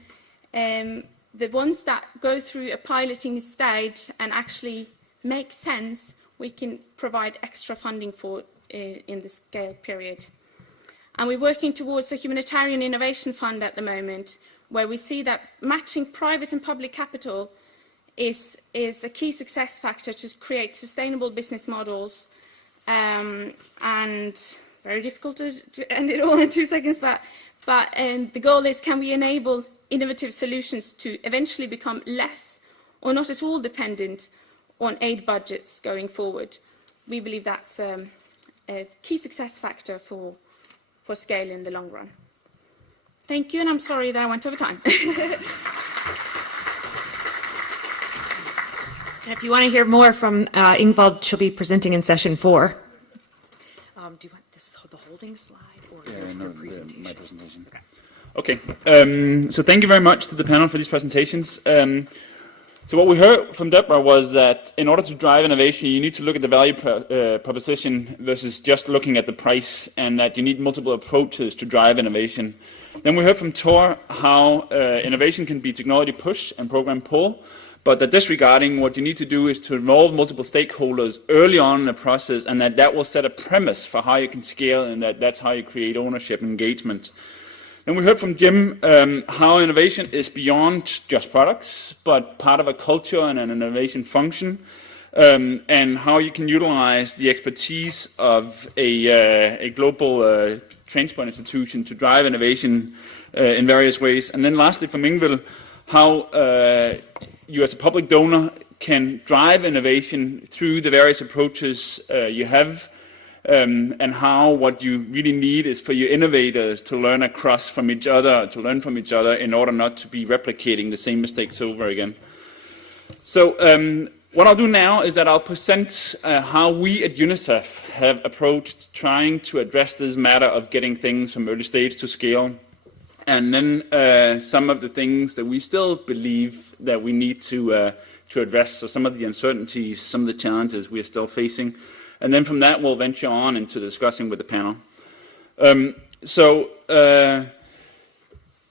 the ones that go through a piloting stage and actually make sense, we can provide extra funding for in the scale period. And we're working towards a humanitarian innovation fund at the moment, where we see that matching private and public capital is a key success factor to create sustainable business models. And very difficult to end it all in 2 seconds, but the goal is, can we enable innovative solutions to eventually become less or not at all dependent on aid budgets going forward? We believe that's a key success factor for scale in the long run. Thank you, and I'm sorry that I went over time. And if you want to hear more from Ingvald, she'll be presenting in session 4. Do you want the holding slide or your presentation? My presentation. Okay. So thank you very much to the panel for these presentations. So what we heard from Deborah was that in order to drive innovation, you need to look at the value proposition versus just looking at the price, and that you need multiple approaches to drive innovation. Then we heard from Tor how innovation can be technology push and program pull, but that disregarding what you need to do is to involve multiple stakeholders early on in the process, and that will set a premise for how you can scale, and that's how you create ownership and engagement. And we heard from Jim how innovation is beyond just products, but part of a culture and an innovation function, and how you can utilize the expertise of a global transport institution to drive innovation in various ways. And then lastly from Ingvild, how you as a public donor can drive innovation through the various approaches you have, and how what you really need is for your innovators to learn from each other in order not to be replicating the same mistakes over again. So what I'll do now is that I'll present how we at UNICEF have approached trying to address this matter of getting things from early stage to scale, and then some of the things that we still believe that we need to address, so some of the uncertainties, some of the challenges we are still facing. And then from that, we'll venture on into discussing with the panel.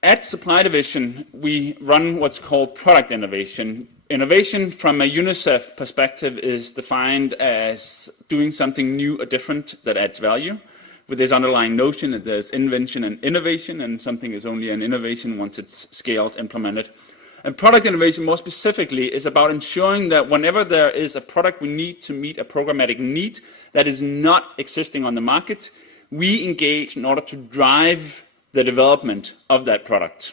At Supply Division, we run what's called product innovation. Innovation from a UNICEF perspective is defined as doing something new or different that adds value, with this underlying notion that there's invention and innovation, and something is only an innovation once it's scaled, implemented. And product innovation, more specifically, is about ensuring that whenever there is a product we need to meet a programmatic need that is not existing on the market, we engage in order to drive the development of that product.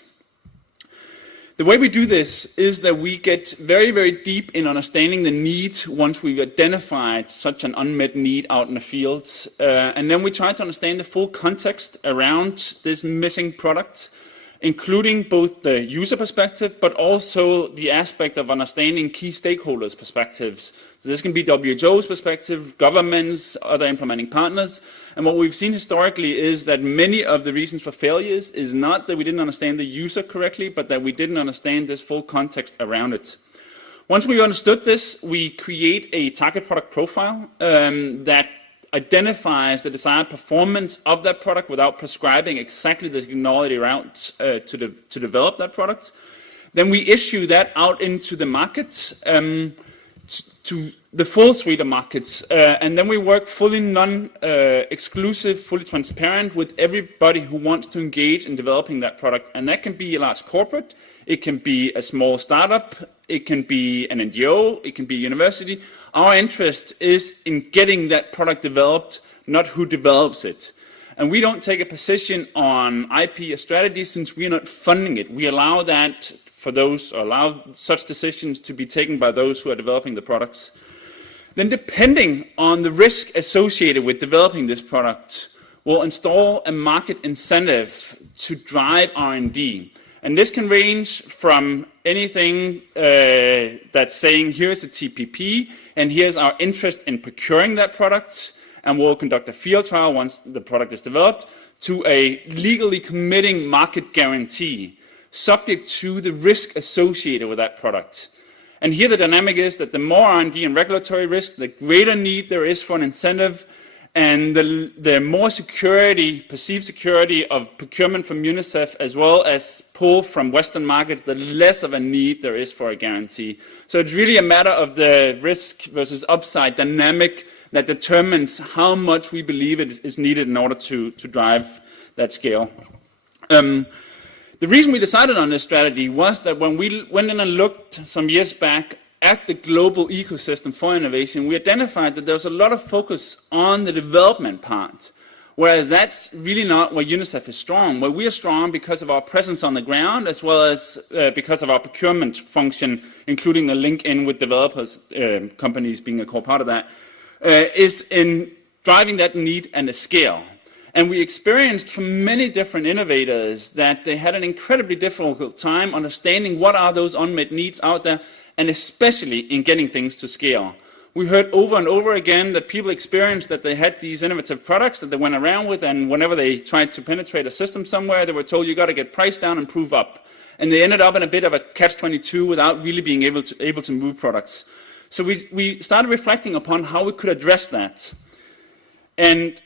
The way we do this is that we get very, very deep in understanding the need once we've identified such an unmet need out in the fields. And then we try to understand the full context around this missing product, including both the user perspective, but also the aspect of understanding key stakeholders' perspectives. So this can be WHO's perspective, governments, other implementing partners. And what we've seen historically is that many of the reasons for failures is not that we didn't understand the user correctly, but that we didn't understand this full context around it. Once we understood this, we create a target product profile that identifies the desired performance of that product without prescribing exactly the technology route to develop that product. Then we issue that out into the markets, to the full suite of markets, and then we work fully non-exclusive, fully transparent with everybody who wants to engage in developing that product. And that can be a large corporate, it can be a small startup, it can be an NGO, it can be a university. Our interest is in getting that product developed, not who develops it. And we don't take a position on IP or strategy since we are not funding it. We allow that allow such decisions to be taken by those who are developing the products. Then depending on the risk associated with developing this product, we'll install a market incentive to drive R&D. And this can range from anything that's saying, here's a TPP, and here's our interest in procuring that product, and we'll conduct a field trial once the product is developed, to a legally committing market guarantee, subject to the risk associated with that product. And here the dynamic is that the more R&D and regulatory risk, the greater need there is for an incentive, and the more security, perceived security of procurement from UNICEF as well as pull from Western markets, the less of a need there is for a guarantee. So it's really a matter of the risk versus upside dynamic that determines how much we believe it is needed in order to drive that scale. The reason we decided on this strategy was that when we went in and looked some years back at the global ecosystem for innovation, we identified that there was a lot of focus on the development part, whereas that's really not where UNICEF is strong. Where we are strong because of our presence on the ground, as well as because of our procurement function, including the link in with developers, companies being a core part of that, is in driving that need and the scale. And we experienced from many different innovators that they had an incredibly difficult time understanding what are those unmet needs out there, and especially in getting things to scale. We heard over and over again that people experienced that they had these innovative products that they went around with, and whenever they tried to penetrate a system somewhere, they were told, you got to get price down and prove up. And they ended up in a bit of a catch-22 without really being able to move products. So we started reflecting upon how we could address that. And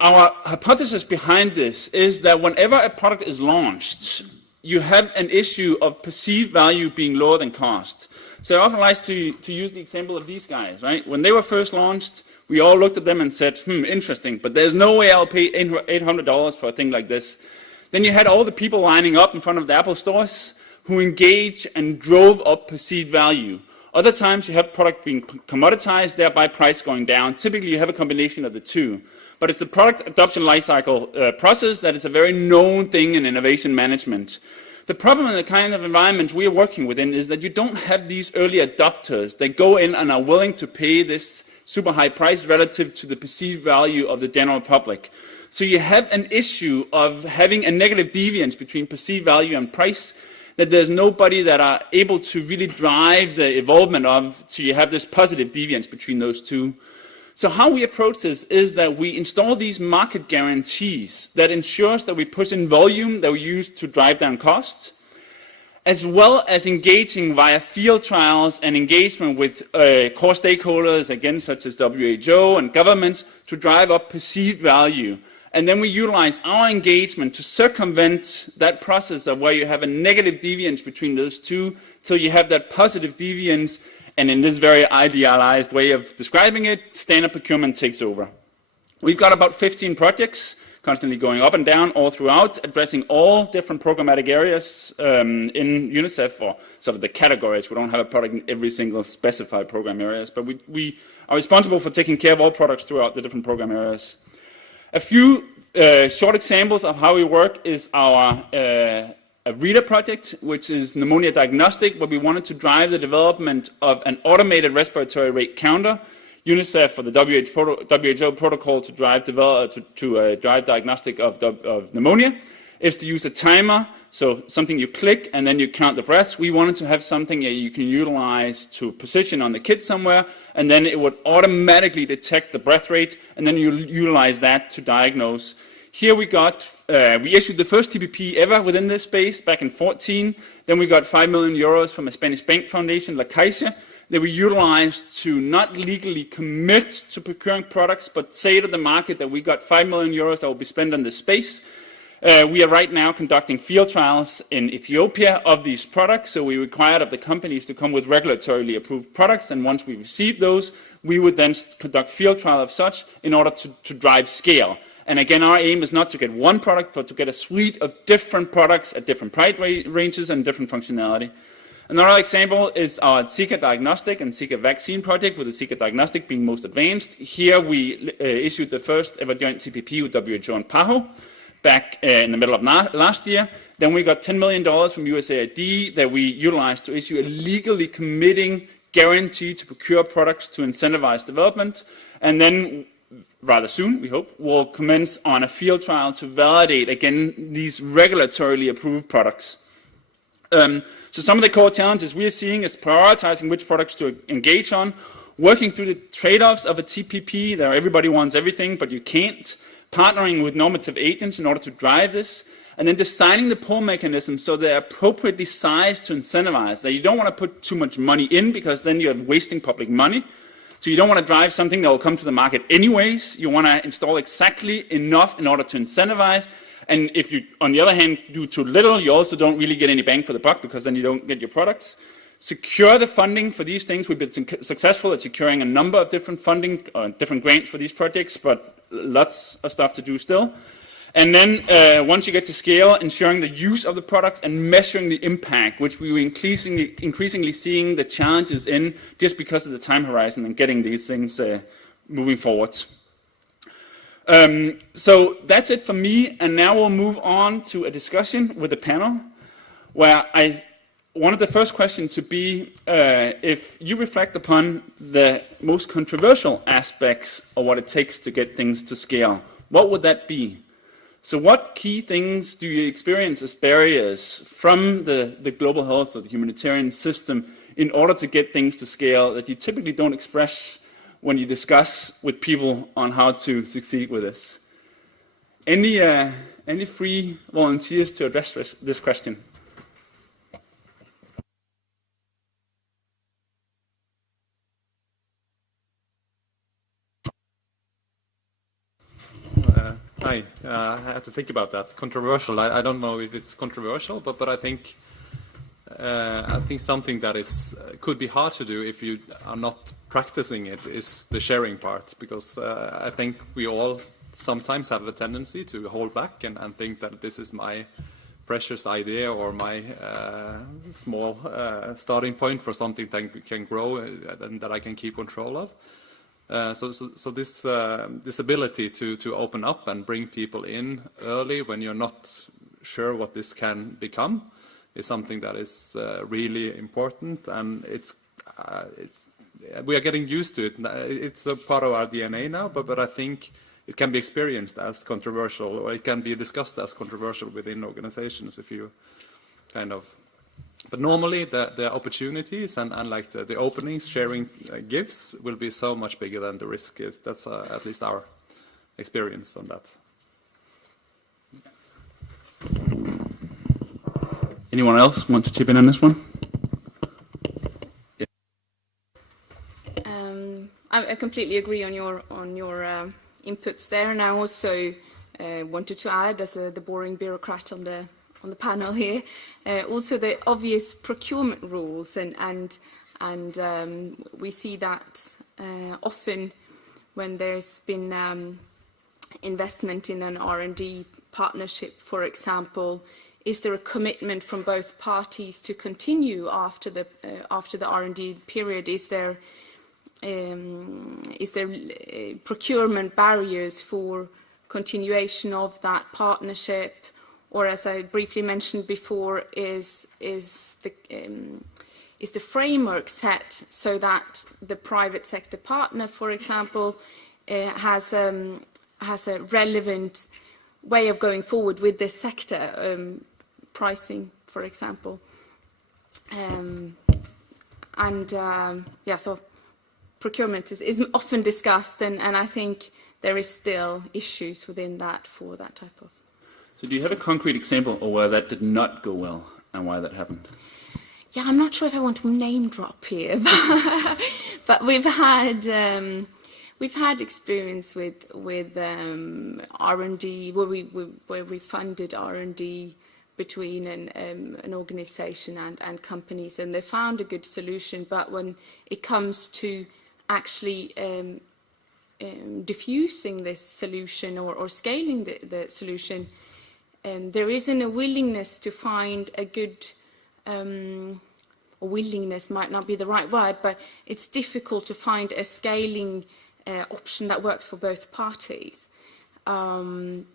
our hypothesis behind this is that whenever a product is launched, you have an issue of perceived value being lower than cost. So I often like to use the example of these guys, right? When they were first launched, we all looked at them and said, interesting, but there's no way I'll pay $800 for a thing like this. Then you had all the people lining up in front of the Apple stores who engaged and drove up perceived value. Other times you have product being commoditized, thereby price going down. Typically you have a combination of the two. But it's the product adoption lifecycle process that is a very known thing in innovation management. The problem in the kind of environment we are working within is that you don't have these early adopters that go in and are willing to pay this super high price relative to the perceived value of the general public. So you have an issue of having a negative deviance between perceived value and price, that there's nobody that are able to really drive the evolvement of, so you have this positive deviance between those two. So how we approach this is that we install these market guarantees that ensures that we push in volume that we use to drive down costs, as well as engaging via field trials and engagement with core stakeholders, again, such as WHO and governments, to drive up perceived value. And then we utilize our engagement to circumvent that process of where you have a negative deviance between those two, so you have that positive deviance. And in this very idealized way of describing it, standard procurement takes over. We've got about 15 projects constantly going up and down all throughout, addressing all different programmatic areas in UNICEF, or sort of the categories. We don't have a product in every single specified program areas, but we are responsible for taking care of all products throughout the different program areas. A few short examples of how we work is our a reader project, which is pneumonia diagnostic, where we wanted to drive the development of an automated respiratory rate counter. UNICEF, for the WHO protocol to drive diagnostic of pneumonia, is to use a timer, so something you click and then you count the breaths. We wanted to have something that you can utilize to position on the kit somewhere, and then it would automatically detect the breath rate, and then you utilize that to diagnose. Here we issued the first TPP ever within this space back in 2014. Then we got 5 million euros from a Spanish bank foundation, La Caixa, that we utilized to not legally commit to procuring products, but say to the market that we got 5 million euros that will be spent on this space. We are right now conducting field trials in Ethiopia of these products, so we required of the companies to come with regulatorily approved products, and once we receive those, we would then conduct field trial of such in order to drive scale. And again, our aim is not to get one product, but to get a suite of different products at different price ranges and different functionality. Another example is our Zika diagnostic and Zika vaccine project, with the Zika diagnostic being most advanced. Here we issued the first ever joint TPP with WHO and PAHO back in the middle of last year. Then we got $10 million from USAID that we utilized to issue a legally committing guarantee to procure products to incentivize development. And then rather soon, we hope, we'll commence on a field trial to validate, again, these regulatorily approved products. So some of the core challenges we are seeing is prioritizing which products to engage on, working through the trade-offs of a TPP, that everybody wants everything, but you can't, partnering with normative agents in order to drive this, and then designing the pull mechanisms so they're appropriately sized to incentivize, that you don't want to put too much money in because then you're wasting public money. So you don't want to drive something that will come to the market anyways. You want to install exactly enough in order to incentivize. And if you, on the other hand, do too little, you also don't really get any bang for the buck because then you don't get your products. Secure the funding for these things. We've been successful at securing a number of different funding, different grants for these projects, but lots of stuff to do still. And then once you get to scale, ensuring the use of the products and measuring the impact, which we were increasingly seeing the challenges in just because of the time horizon and getting these things moving forward. So that's it for me, and now we'll move on to a discussion with the panel, where I wanted the first question to be if you reflect upon the most controversial aspects of what it takes to get things to scale, what would that be? So what key things do you experience as barriers from the global health or the humanitarian system in order to get things to scale that you typically don't express when you discuss with people on how to succeed with this? Any free volunteers to address this question? Hi, I have to think about that. Controversial. I don't know if it's controversial, but I think something that could be hard to do if you are not practicing it is the sharing part, because I think we all sometimes have a tendency to hold back and think that this is my precious idea or my small starting point for something that can grow and that I can keep control of. So this ability to open up and bring people in early when you're not sure what this can become is something that is really important, and we are getting used to it. It's a part of our DNA now, but I think it can be experienced as controversial, or it can be discussed as controversial within organizations if you kind of. But normally the opportunities and like the openings sharing gives will be so much bigger than the risk is. That's at least our experience on that. Anyone else want to chip in on this one? Yeah. I completely agree on your inputs there, and I also wanted to add, as the boring bureaucrat on the panel here, also the obvious procurement rules, and we see that often when there's been investment in an R&D partnership, for example. Is there a commitment from both parties to continue after the R&D period? Is there procurement barriers for continuation of that partnership? Or, as I briefly mentioned before, is the framework set so that the private sector partner, for example, has a relevant way of going forward with this sector, pricing, for example, so procurement is often discussed, and I think there is still issues within that for that type of. So do you have a concrete example of where that did not go well and why that happened? Yeah, I'm not sure if I want to name drop here, but we've had experience with R&D where we funded R&D between an organisation and companies, and they found a good solution. But when it comes to actually diffusing this solution or scaling the solution, there isn't a willingness to find a good, or willingness might not be the right word, but it's difficult to find a scaling option that works for both parties. Being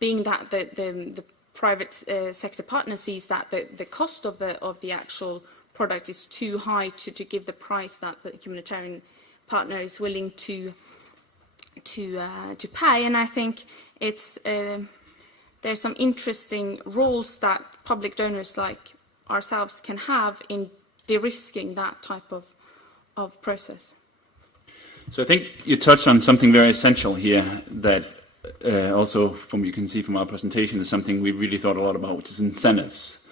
that the private sector partner sees that the cost of the actual product is too high to give the price that the humanitarian partner is willing to pay, and I think it's there's some interesting roles that public donors like ourselves can have in de-risking that type of process. So I think you touched on something very essential here that also, from you can see from our presentation, is something we really thought a lot about, which is incentives.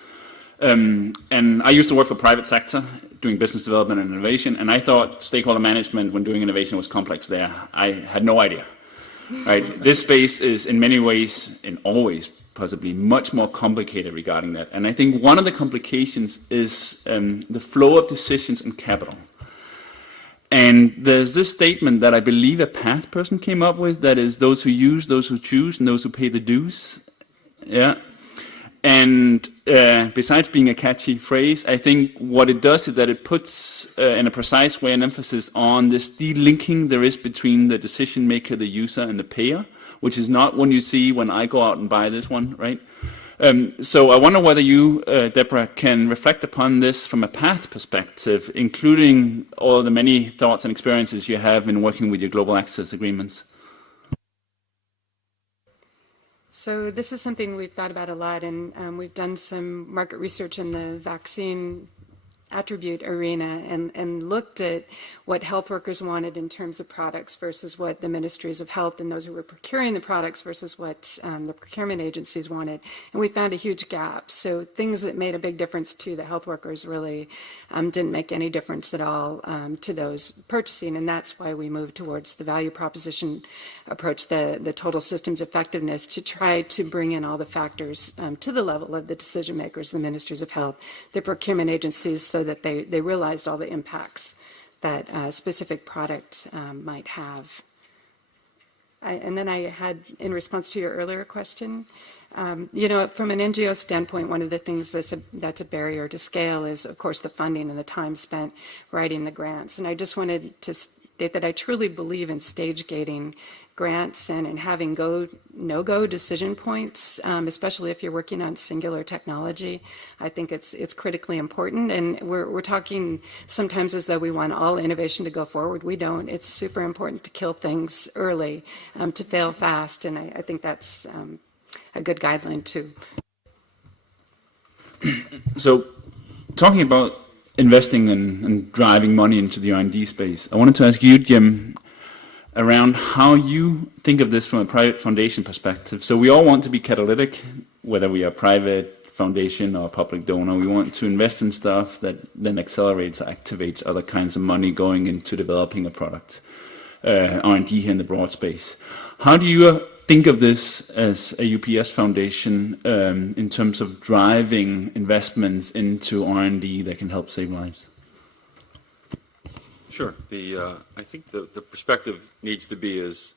And I used to work for private sector, doing business development and innovation, and I thought stakeholder management when doing innovation was complex there. I had no idea. Right? This space is in many ways, and always possibly, much more complicated regarding that. And I think one of the complications is the flow of decisions and capital. And there's this statement that I believe a PATH person came up with, that is those who use, those who choose, and those who pay the dues. Yeah. And besides being a catchy phrase, I think what it does is that it puts, in a precise way, an emphasis on this delinking there is between the decision maker, the user, and the payer, which is not one you see when I go out and buy this one, right? So I wonder whether you, Deborah, can reflect upon this from a PATH perspective, including all the many thoughts and experiences you have in working with your global access agreements. So this is something we've thought about a lot, and we've done some market research in the vaccine attribute arena and looked at what health workers wanted in terms of products versus what the ministries of health and those who were procuring the products versus what the procurement agencies wanted. And we found a huge gap. So things that made a big difference to the health workers really didn't make any difference at all to those purchasing. And that's why we moved towards the value proposition approach, the total systems effectiveness, to try to bring in all the factors to the level of the decision makers, the ministries of health, the procurement agencies, so that they realized all the impacts that a specific product might have. And then I had, in response to your earlier question, you know, from an NGO standpoint, one of the things that's a barrier to scale is, of course, the funding and the time spent writing the grants. And I just wanted to state that I truly believe in stage gating grants and having go, no-go decision points, especially if you're working on singular technology. I think it's critically important, and we're talking sometimes as though we want all innovation to go forward. We don't. It's super important to kill things early, to fail fast, and I think that's a good guideline too. So, talking about investing and driving money into the R&D space, I wanted to ask you, Jim, around how you think of this from a private foundation perspective. So we all want to be catalytic, whether we are private foundation or public donor. We want to invest in stuff that then accelerates or activates other kinds of money going into developing a product, R&D here in the broad space. How do you think of this as a UPS foundation in terms of driving investments into R&D that can help save lives? Sure. I think the perspective needs to be is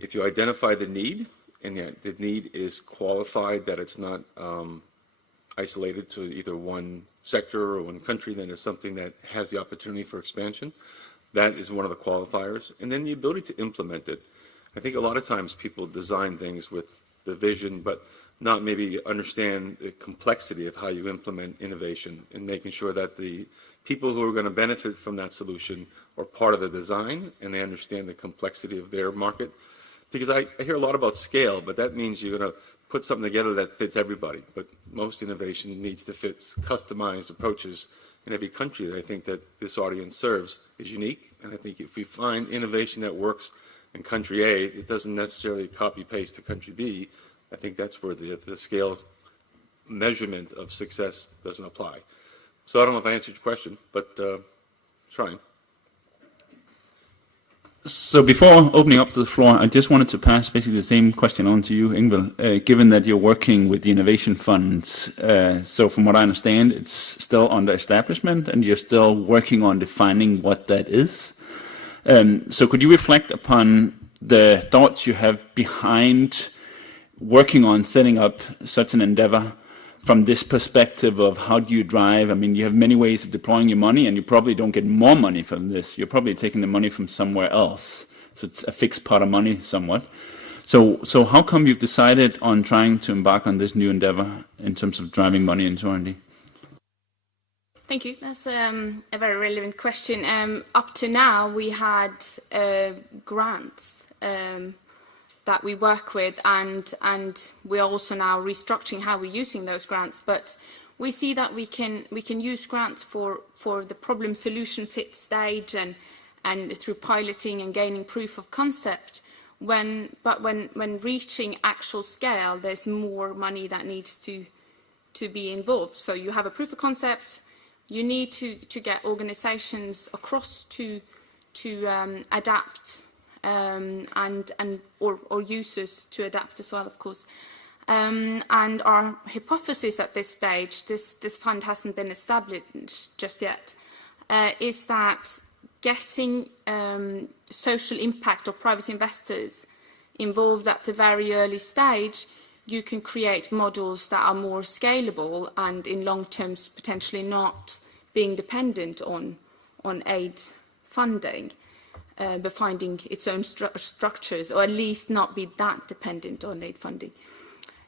if you identify the need and the need is qualified, that it's not isolated to either one sector or one country, then it's something that has the opportunity for expansion. That is one of the qualifiers. And then the ability to implement it. I think a lot of times people design things with the vision, but not maybe understand the complexity of how you implement innovation and making sure that the people who are going to benefit from that solution are part of the design and they understand the complexity of their market. Because I hear a lot about scale, but that means you're going to put something together that fits everybody. But most innovation needs to fit customized approaches in every country. I think that this audience serves is unique. And I think if we find innovation that works in country A, it doesn't necessarily copy-paste to country B. I think that's where the scale measurement of success doesn't apply. So I don't know if I answered your question, but trying. So before opening up to the floor, I just wanted to pass basically the same question on to you, Ingvild, given that you're working with the Innovation Fund. So from what I understand, it's still under establishment and you're still working on defining what that is. So could you reflect upon the thoughts you have behind working on setting up such an endeavor from this perspective of how do you drive? I mean, you have many ways of deploying your money, and you probably don't get more money from this. You're probably taking the money from somewhere else. So it's a fixed pot of money somewhat. So how come you've decided on trying to embark on this new endeavor in terms of driving money into R&D? Thank you. That's a very relevant question. Up to now, we had grants that we work with, and we're also now restructuring how we're using those grants. But we see that we can use grants for the problem solution fit stage and through piloting and gaining proof of concept. But when reaching actual scale, there's more money that needs to be involved. So you have a proof of concept. You need to get organizations across to adapt. Or users to adapt as well, of course. And our hypothesis at this stage, this fund hasn't been established just yet, is that getting social impact or private investors involved at the very early stage, you can create models that are more scalable and in long terms potentially not being dependent on aid funding. But finding its own structures, or at least not be that dependent on aid funding.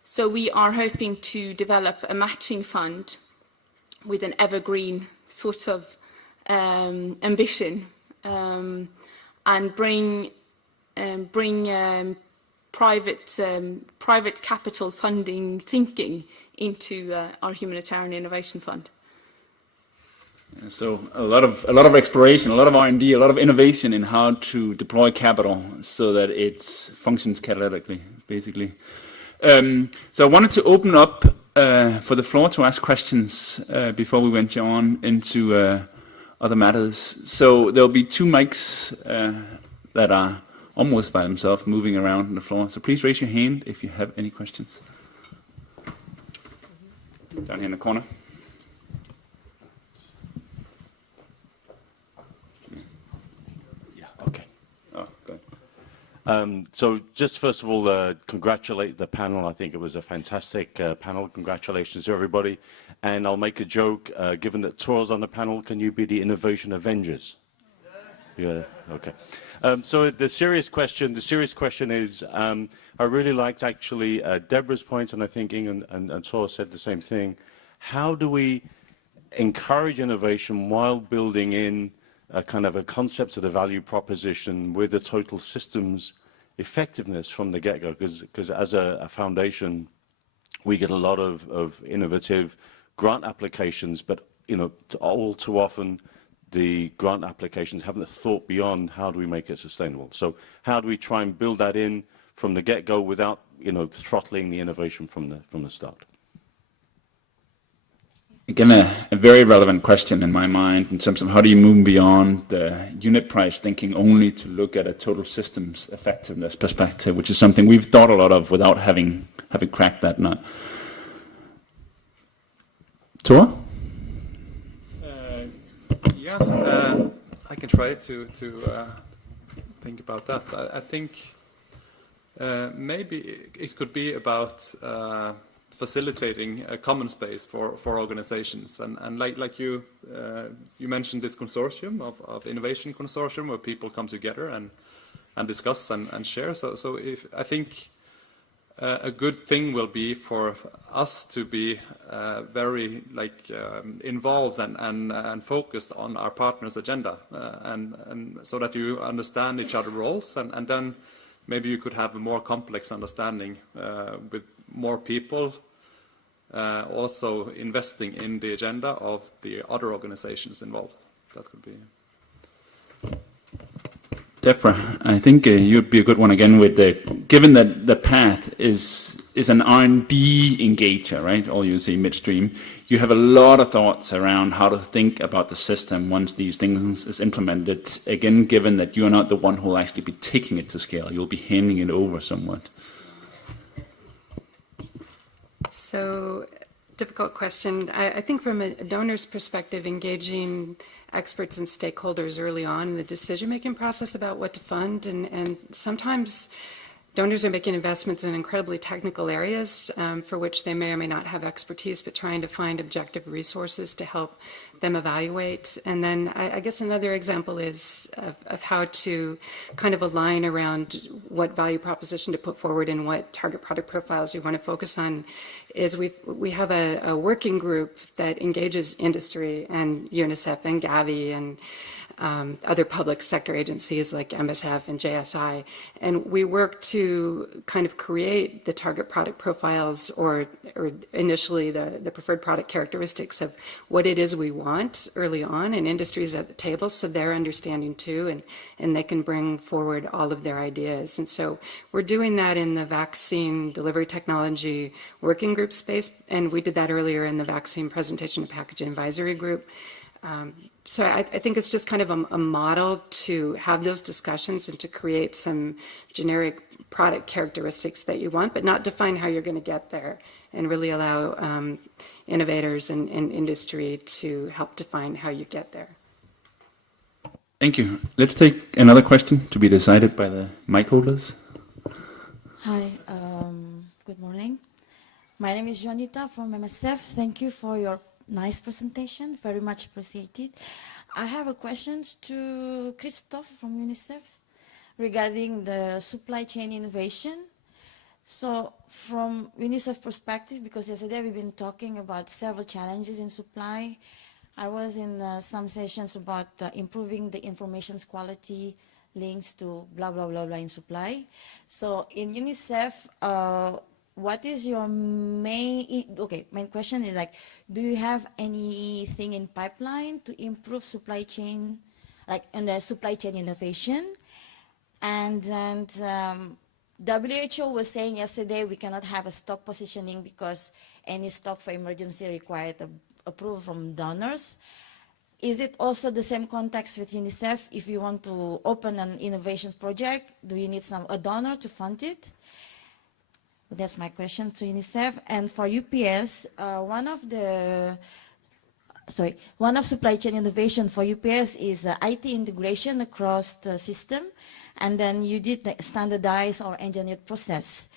So we are hoping to develop a matching fund with an evergreen sort of ambition, and bring private capital funding thinking into our Humanitarian Innovation Fund. So a lot of exploration, a lot of R&D, a lot of innovation in how to deploy capital so that it functions catalytically, basically. So I wanted to open up for the floor to ask questions before we went on into other matters. So there'll be two mics that are almost by themselves moving around on the floor. So please raise your hand if you have any questions. Down here in the corner. So just first of all, congratulate the panel. I think it was a fantastic panel. Congratulations to everybody. And I'll make a joke, given that Tor's on the panel, can you be the Innovation Avengers? Yeah, okay. So the serious question is, I really liked actually Deborah's point, and I think Inge and Tor said the same thing. How do we encourage innovation while building in a kind of a concept of the value proposition with the total systems effectiveness from the get-go? Because as a foundation, we get a lot of innovative grant applications, but all too often the grant applications haven't thought beyond how do we make it sustainable. So how do we try and build that in from the get-go without throttling the innovation from the start? Again, a very relevant question in my mind in terms of how do you move beyond the unit price thinking only to look at a total systems effectiveness perspective, which is something we've thought a lot of without having cracked that nut. Tor? I can try to think about that. I think maybe it could be about facilitating a common space for organizations, and like you mentioned this consortium of innovation consortium where people come together and discuss and share. So if I think a good thing will be for us to be very involved and focused on our partners' agenda, and so that you understand each other's roles, and then maybe you could have a more complex understanding with more people also investing in the agenda of the other organizations involved. That could be. Deborah, I think you'd be a good one again with given that the path is an R&D engager, right? Or you say midstream. You have a lot of thoughts around how to think about the system once these things is implemented. Again, given that you're not the one who will actually be taking it to scale, you'll be handing it over somewhat. So, difficult question. I think from a donor's perspective, engaging experts and stakeholders early on in the decision-making process about what to fund, and sometimes donors are making investments in incredibly technical areas for which they may or may not have expertise, but trying to find objective resources to help them evaluate. And then I guess another example is of how to kind of align around what value proposition to put forward and what target product profiles you want to focus on is we have a working group that engages industry and UNICEF and Gavi and other public sector agencies like MSF and JSI, and we work to kind of create the target product profiles or initially the preferred product characteristics of what it is we want early on, and industries at the table so they're understanding too, and they can bring forward all of their ideas. And so we're doing that in the vaccine delivery technology working group space, and we did that earlier in the vaccine presentation and packaging advisory group. So I think it's just kind of a model to have those discussions and to create some generic product characteristics that you want, but not define how you're going to get there, and really allow innovators and industry to help define how you get there. Thank you. Let's take another question to be decided by the mic holders. Hi, good morning. My name is Juanita from MSF. Thank you for your nice presentation, very much appreciated. I have a question to Christophe from UNICEF regarding the supply chain innovation. So from UNICEF perspective, because yesterday we've been talking about several challenges in supply, I was in some sessions about improving the information's quality, links to blah, blah, blah, blah in supply. So in UNICEF, what is your main question is like, do you have anything in pipeline to improve supply chain, like in the supply chain innovation? And WHO was saying yesterday we cannot have a stock positioning because any stock for emergency required approval from donors. Is it also the same context with UNICEF? If you want to open an innovation project, do you need a donor to fund it? That's my question to UNICEF. And for UPS, one of supply chain innovation for UPS is IT integration across the system, and then you did the standardized or engineered process.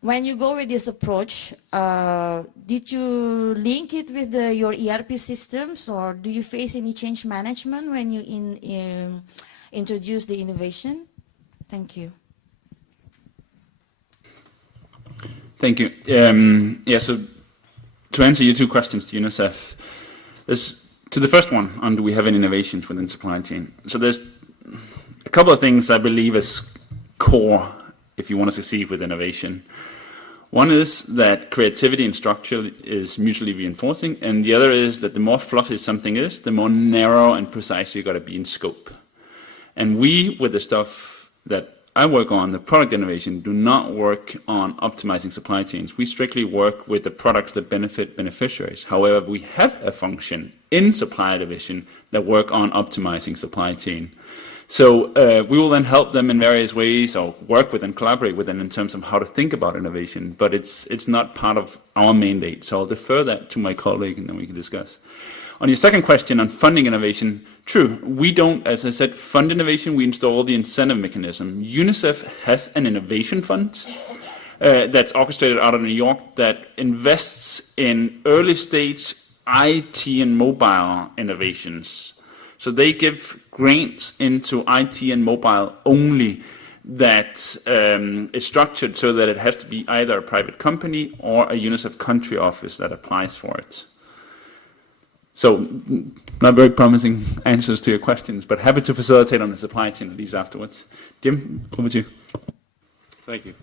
When you go with this approach, did you link it with your ERP systems, or do you face any change management when you introduce the innovation? Thank you. Thank you. So to answer your two questions to UNICEF, to the first one, on do we have any innovations within supply chain? So there's a couple of things I believe is core if you want to succeed with innovation. One is that creativity and structure is mutually reinforcing, and the other is that the more fluffy something is, the more narrow and precise you got to be in scope. And we, with the stuff that I work on, the product innovation, do not work on optimizing supply chains. We strictly work with the products that benefit beneficiaries. However, we have a function in supply division that work on optimizing supply chain. So we will then help them in various ways, or work with and collaborate with them in terms of how to think about innovation, but it's not part of our mandate. So I'll defer that to my colleague and then we can discuss. On your second question on funding innovation, true, we don't, as I said, fund innovation, we install the incentive mechanism. UNICEF has an innovation fund that's orchestrated out of New York that invests in early stage IT and mobile innovations. So they give grants into IT and mobile only that is structured so that it has to be either a private company or a UNICEF country office that applies for it. So, not very promising answers to your questions, but happy to facilitate on the supply chain of these afterwards. Jim, over to you. Thank you.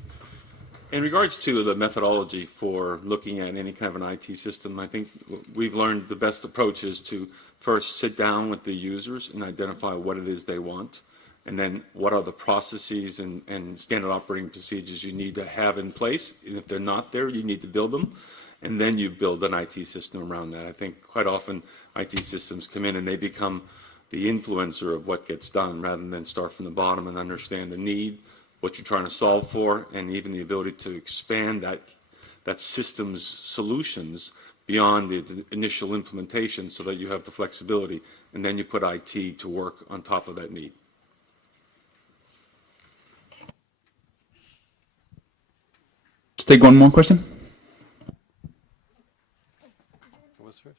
In regards to the methodology for looking at any kind of an IT system, I think we've learned the best approach is to first sit down with the users and identify what it is they want, and then what are the processes and standard operating procedures you need to have in place. And if they're not there, you need to build them, and then you build an IT system around that. I think quite often IT systems come in and they become the influencer of what gets done rather than start from the bottom and understand the need, what you're trying to solve for, and even the ability to expand that system's solutions beyond the initial implementation so that you have the flexibility, and then you put IT to work on top of that need. Let's take one more question. Who was first?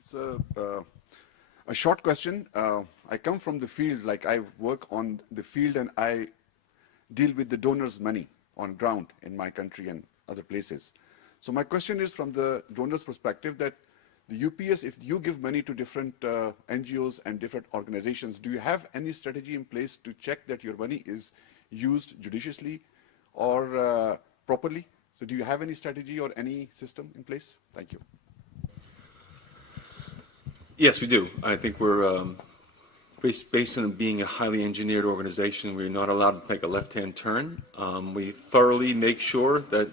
It's a short question. I come from the field, like I work on the field and I deal with the donors' money on ground in my country and other places. So my question is from the donor's perspective that the UPS, if you give money to different NGOs and different organizations, do you have any strategy in place to check that your money is used judiciously or properly? So do you have any strategy or any system in place? Thank you. Yes, we do. I think we're based on being a highly engineered organization. We're not allowed to make a left-hand turn. We thoroughly make sure that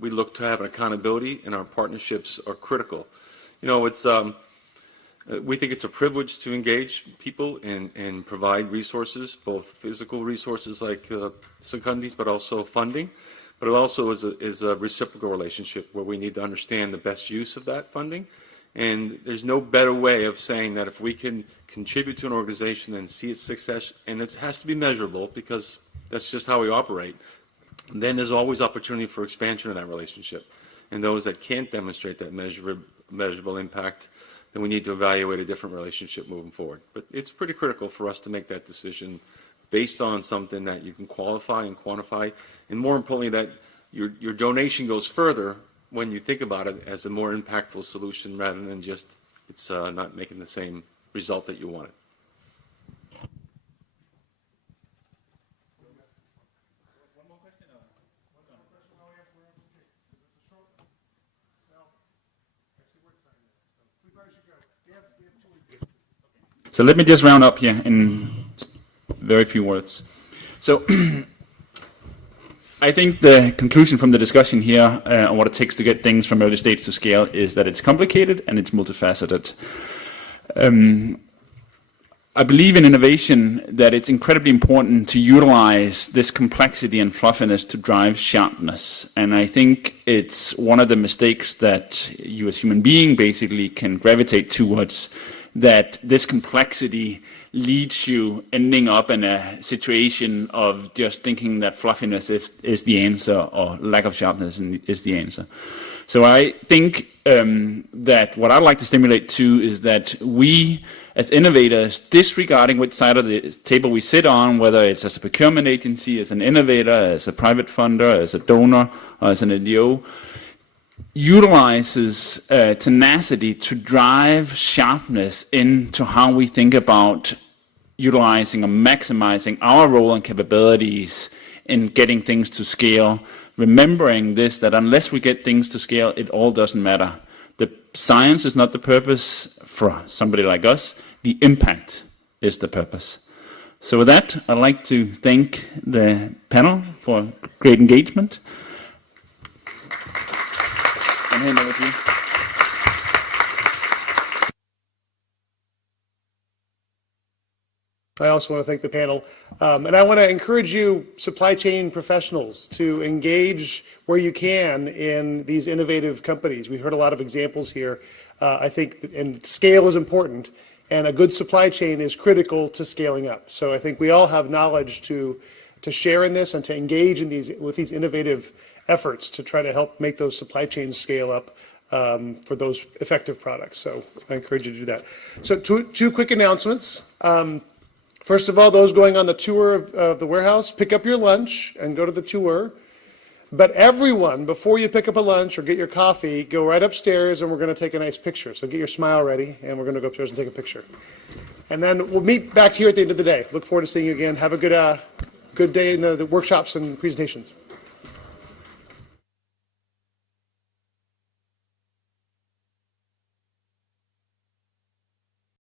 we look to have an accountability, and our partnerships are critical. You know, it's we think it's a privilege to engage people and provide resources, both physical resources like secundies, but also funding. But it also is a reciprocal relationship where we need to understand the best use of that funding. And there's no better way of saying that if we can contribute to an organization and see its success, and it has to be measurable because that's just how we operate, then there's always opportunity for expansion of that relationship. And those that can't demonstrate that measurable impact, then we need to evaluate a different relationship moving forward. But it's pretty critical for us to make that decision based on something that you can qualify and quantify, and more importantly, that your donation goes further when you think about it as a more impactful solution rather than just it's not making the same result that you wanted. So let me just round up here in very few words. So I think the conclusion from the discussion here on what it takes to get things from early stage to scale is that it's complicated and it's multifaceted. I believe in innovation that it's incredibly important to utilize this complexity and fluffiness to drive sharpness. And I think it's one of the mistakes that you as human being basically can gravitate towards, that this complexity leads you ending up in a situation of just thinking that fluffiness is the answer or lack of sharpness is the answer. So I think that what I'd like to stimulate to is that we as innovators, disregarding which side of the table we sit on, whether it's as a procurement agency, as an innovator, as a private funder, as a donor, or as an NGO, utilizes tenacity to drive sharpness into how we think about utilizing or maximizing our role and capabilities in getting things to scale, remembering this, that unless we get things to scale, it all doesn't matter. The science is not the purpose for somebody like us. The impact is the purpose. So with that, I'd like to thank the panel for great engagement. And hand over to you. I also want to thank the panel. And I want to encourage you, supply chain professionals, to engage where you can in these innovative companies. We heard a lot of examples here. I think, and scale is important, and a good supply chain is critical to scaling up. So I think we all have knowledge to share in this and to engage in with these innovative efforts to try to help make those supply chains scale up for those effective products. So I encourage you to do that. So two quick announcements. First of all, those going on the tour of the warehouse, pick up your lunch and go to the tour. But everyone, before you pick up a lunch or get your coffee, go right upstairs and we're going to take a nice picture. So get your smile ready and we're going to go upstairs and take a picture. And then we'll meet back here at the end of the day. Look forward to seeing you again. Have a good day in the workshops and presentations.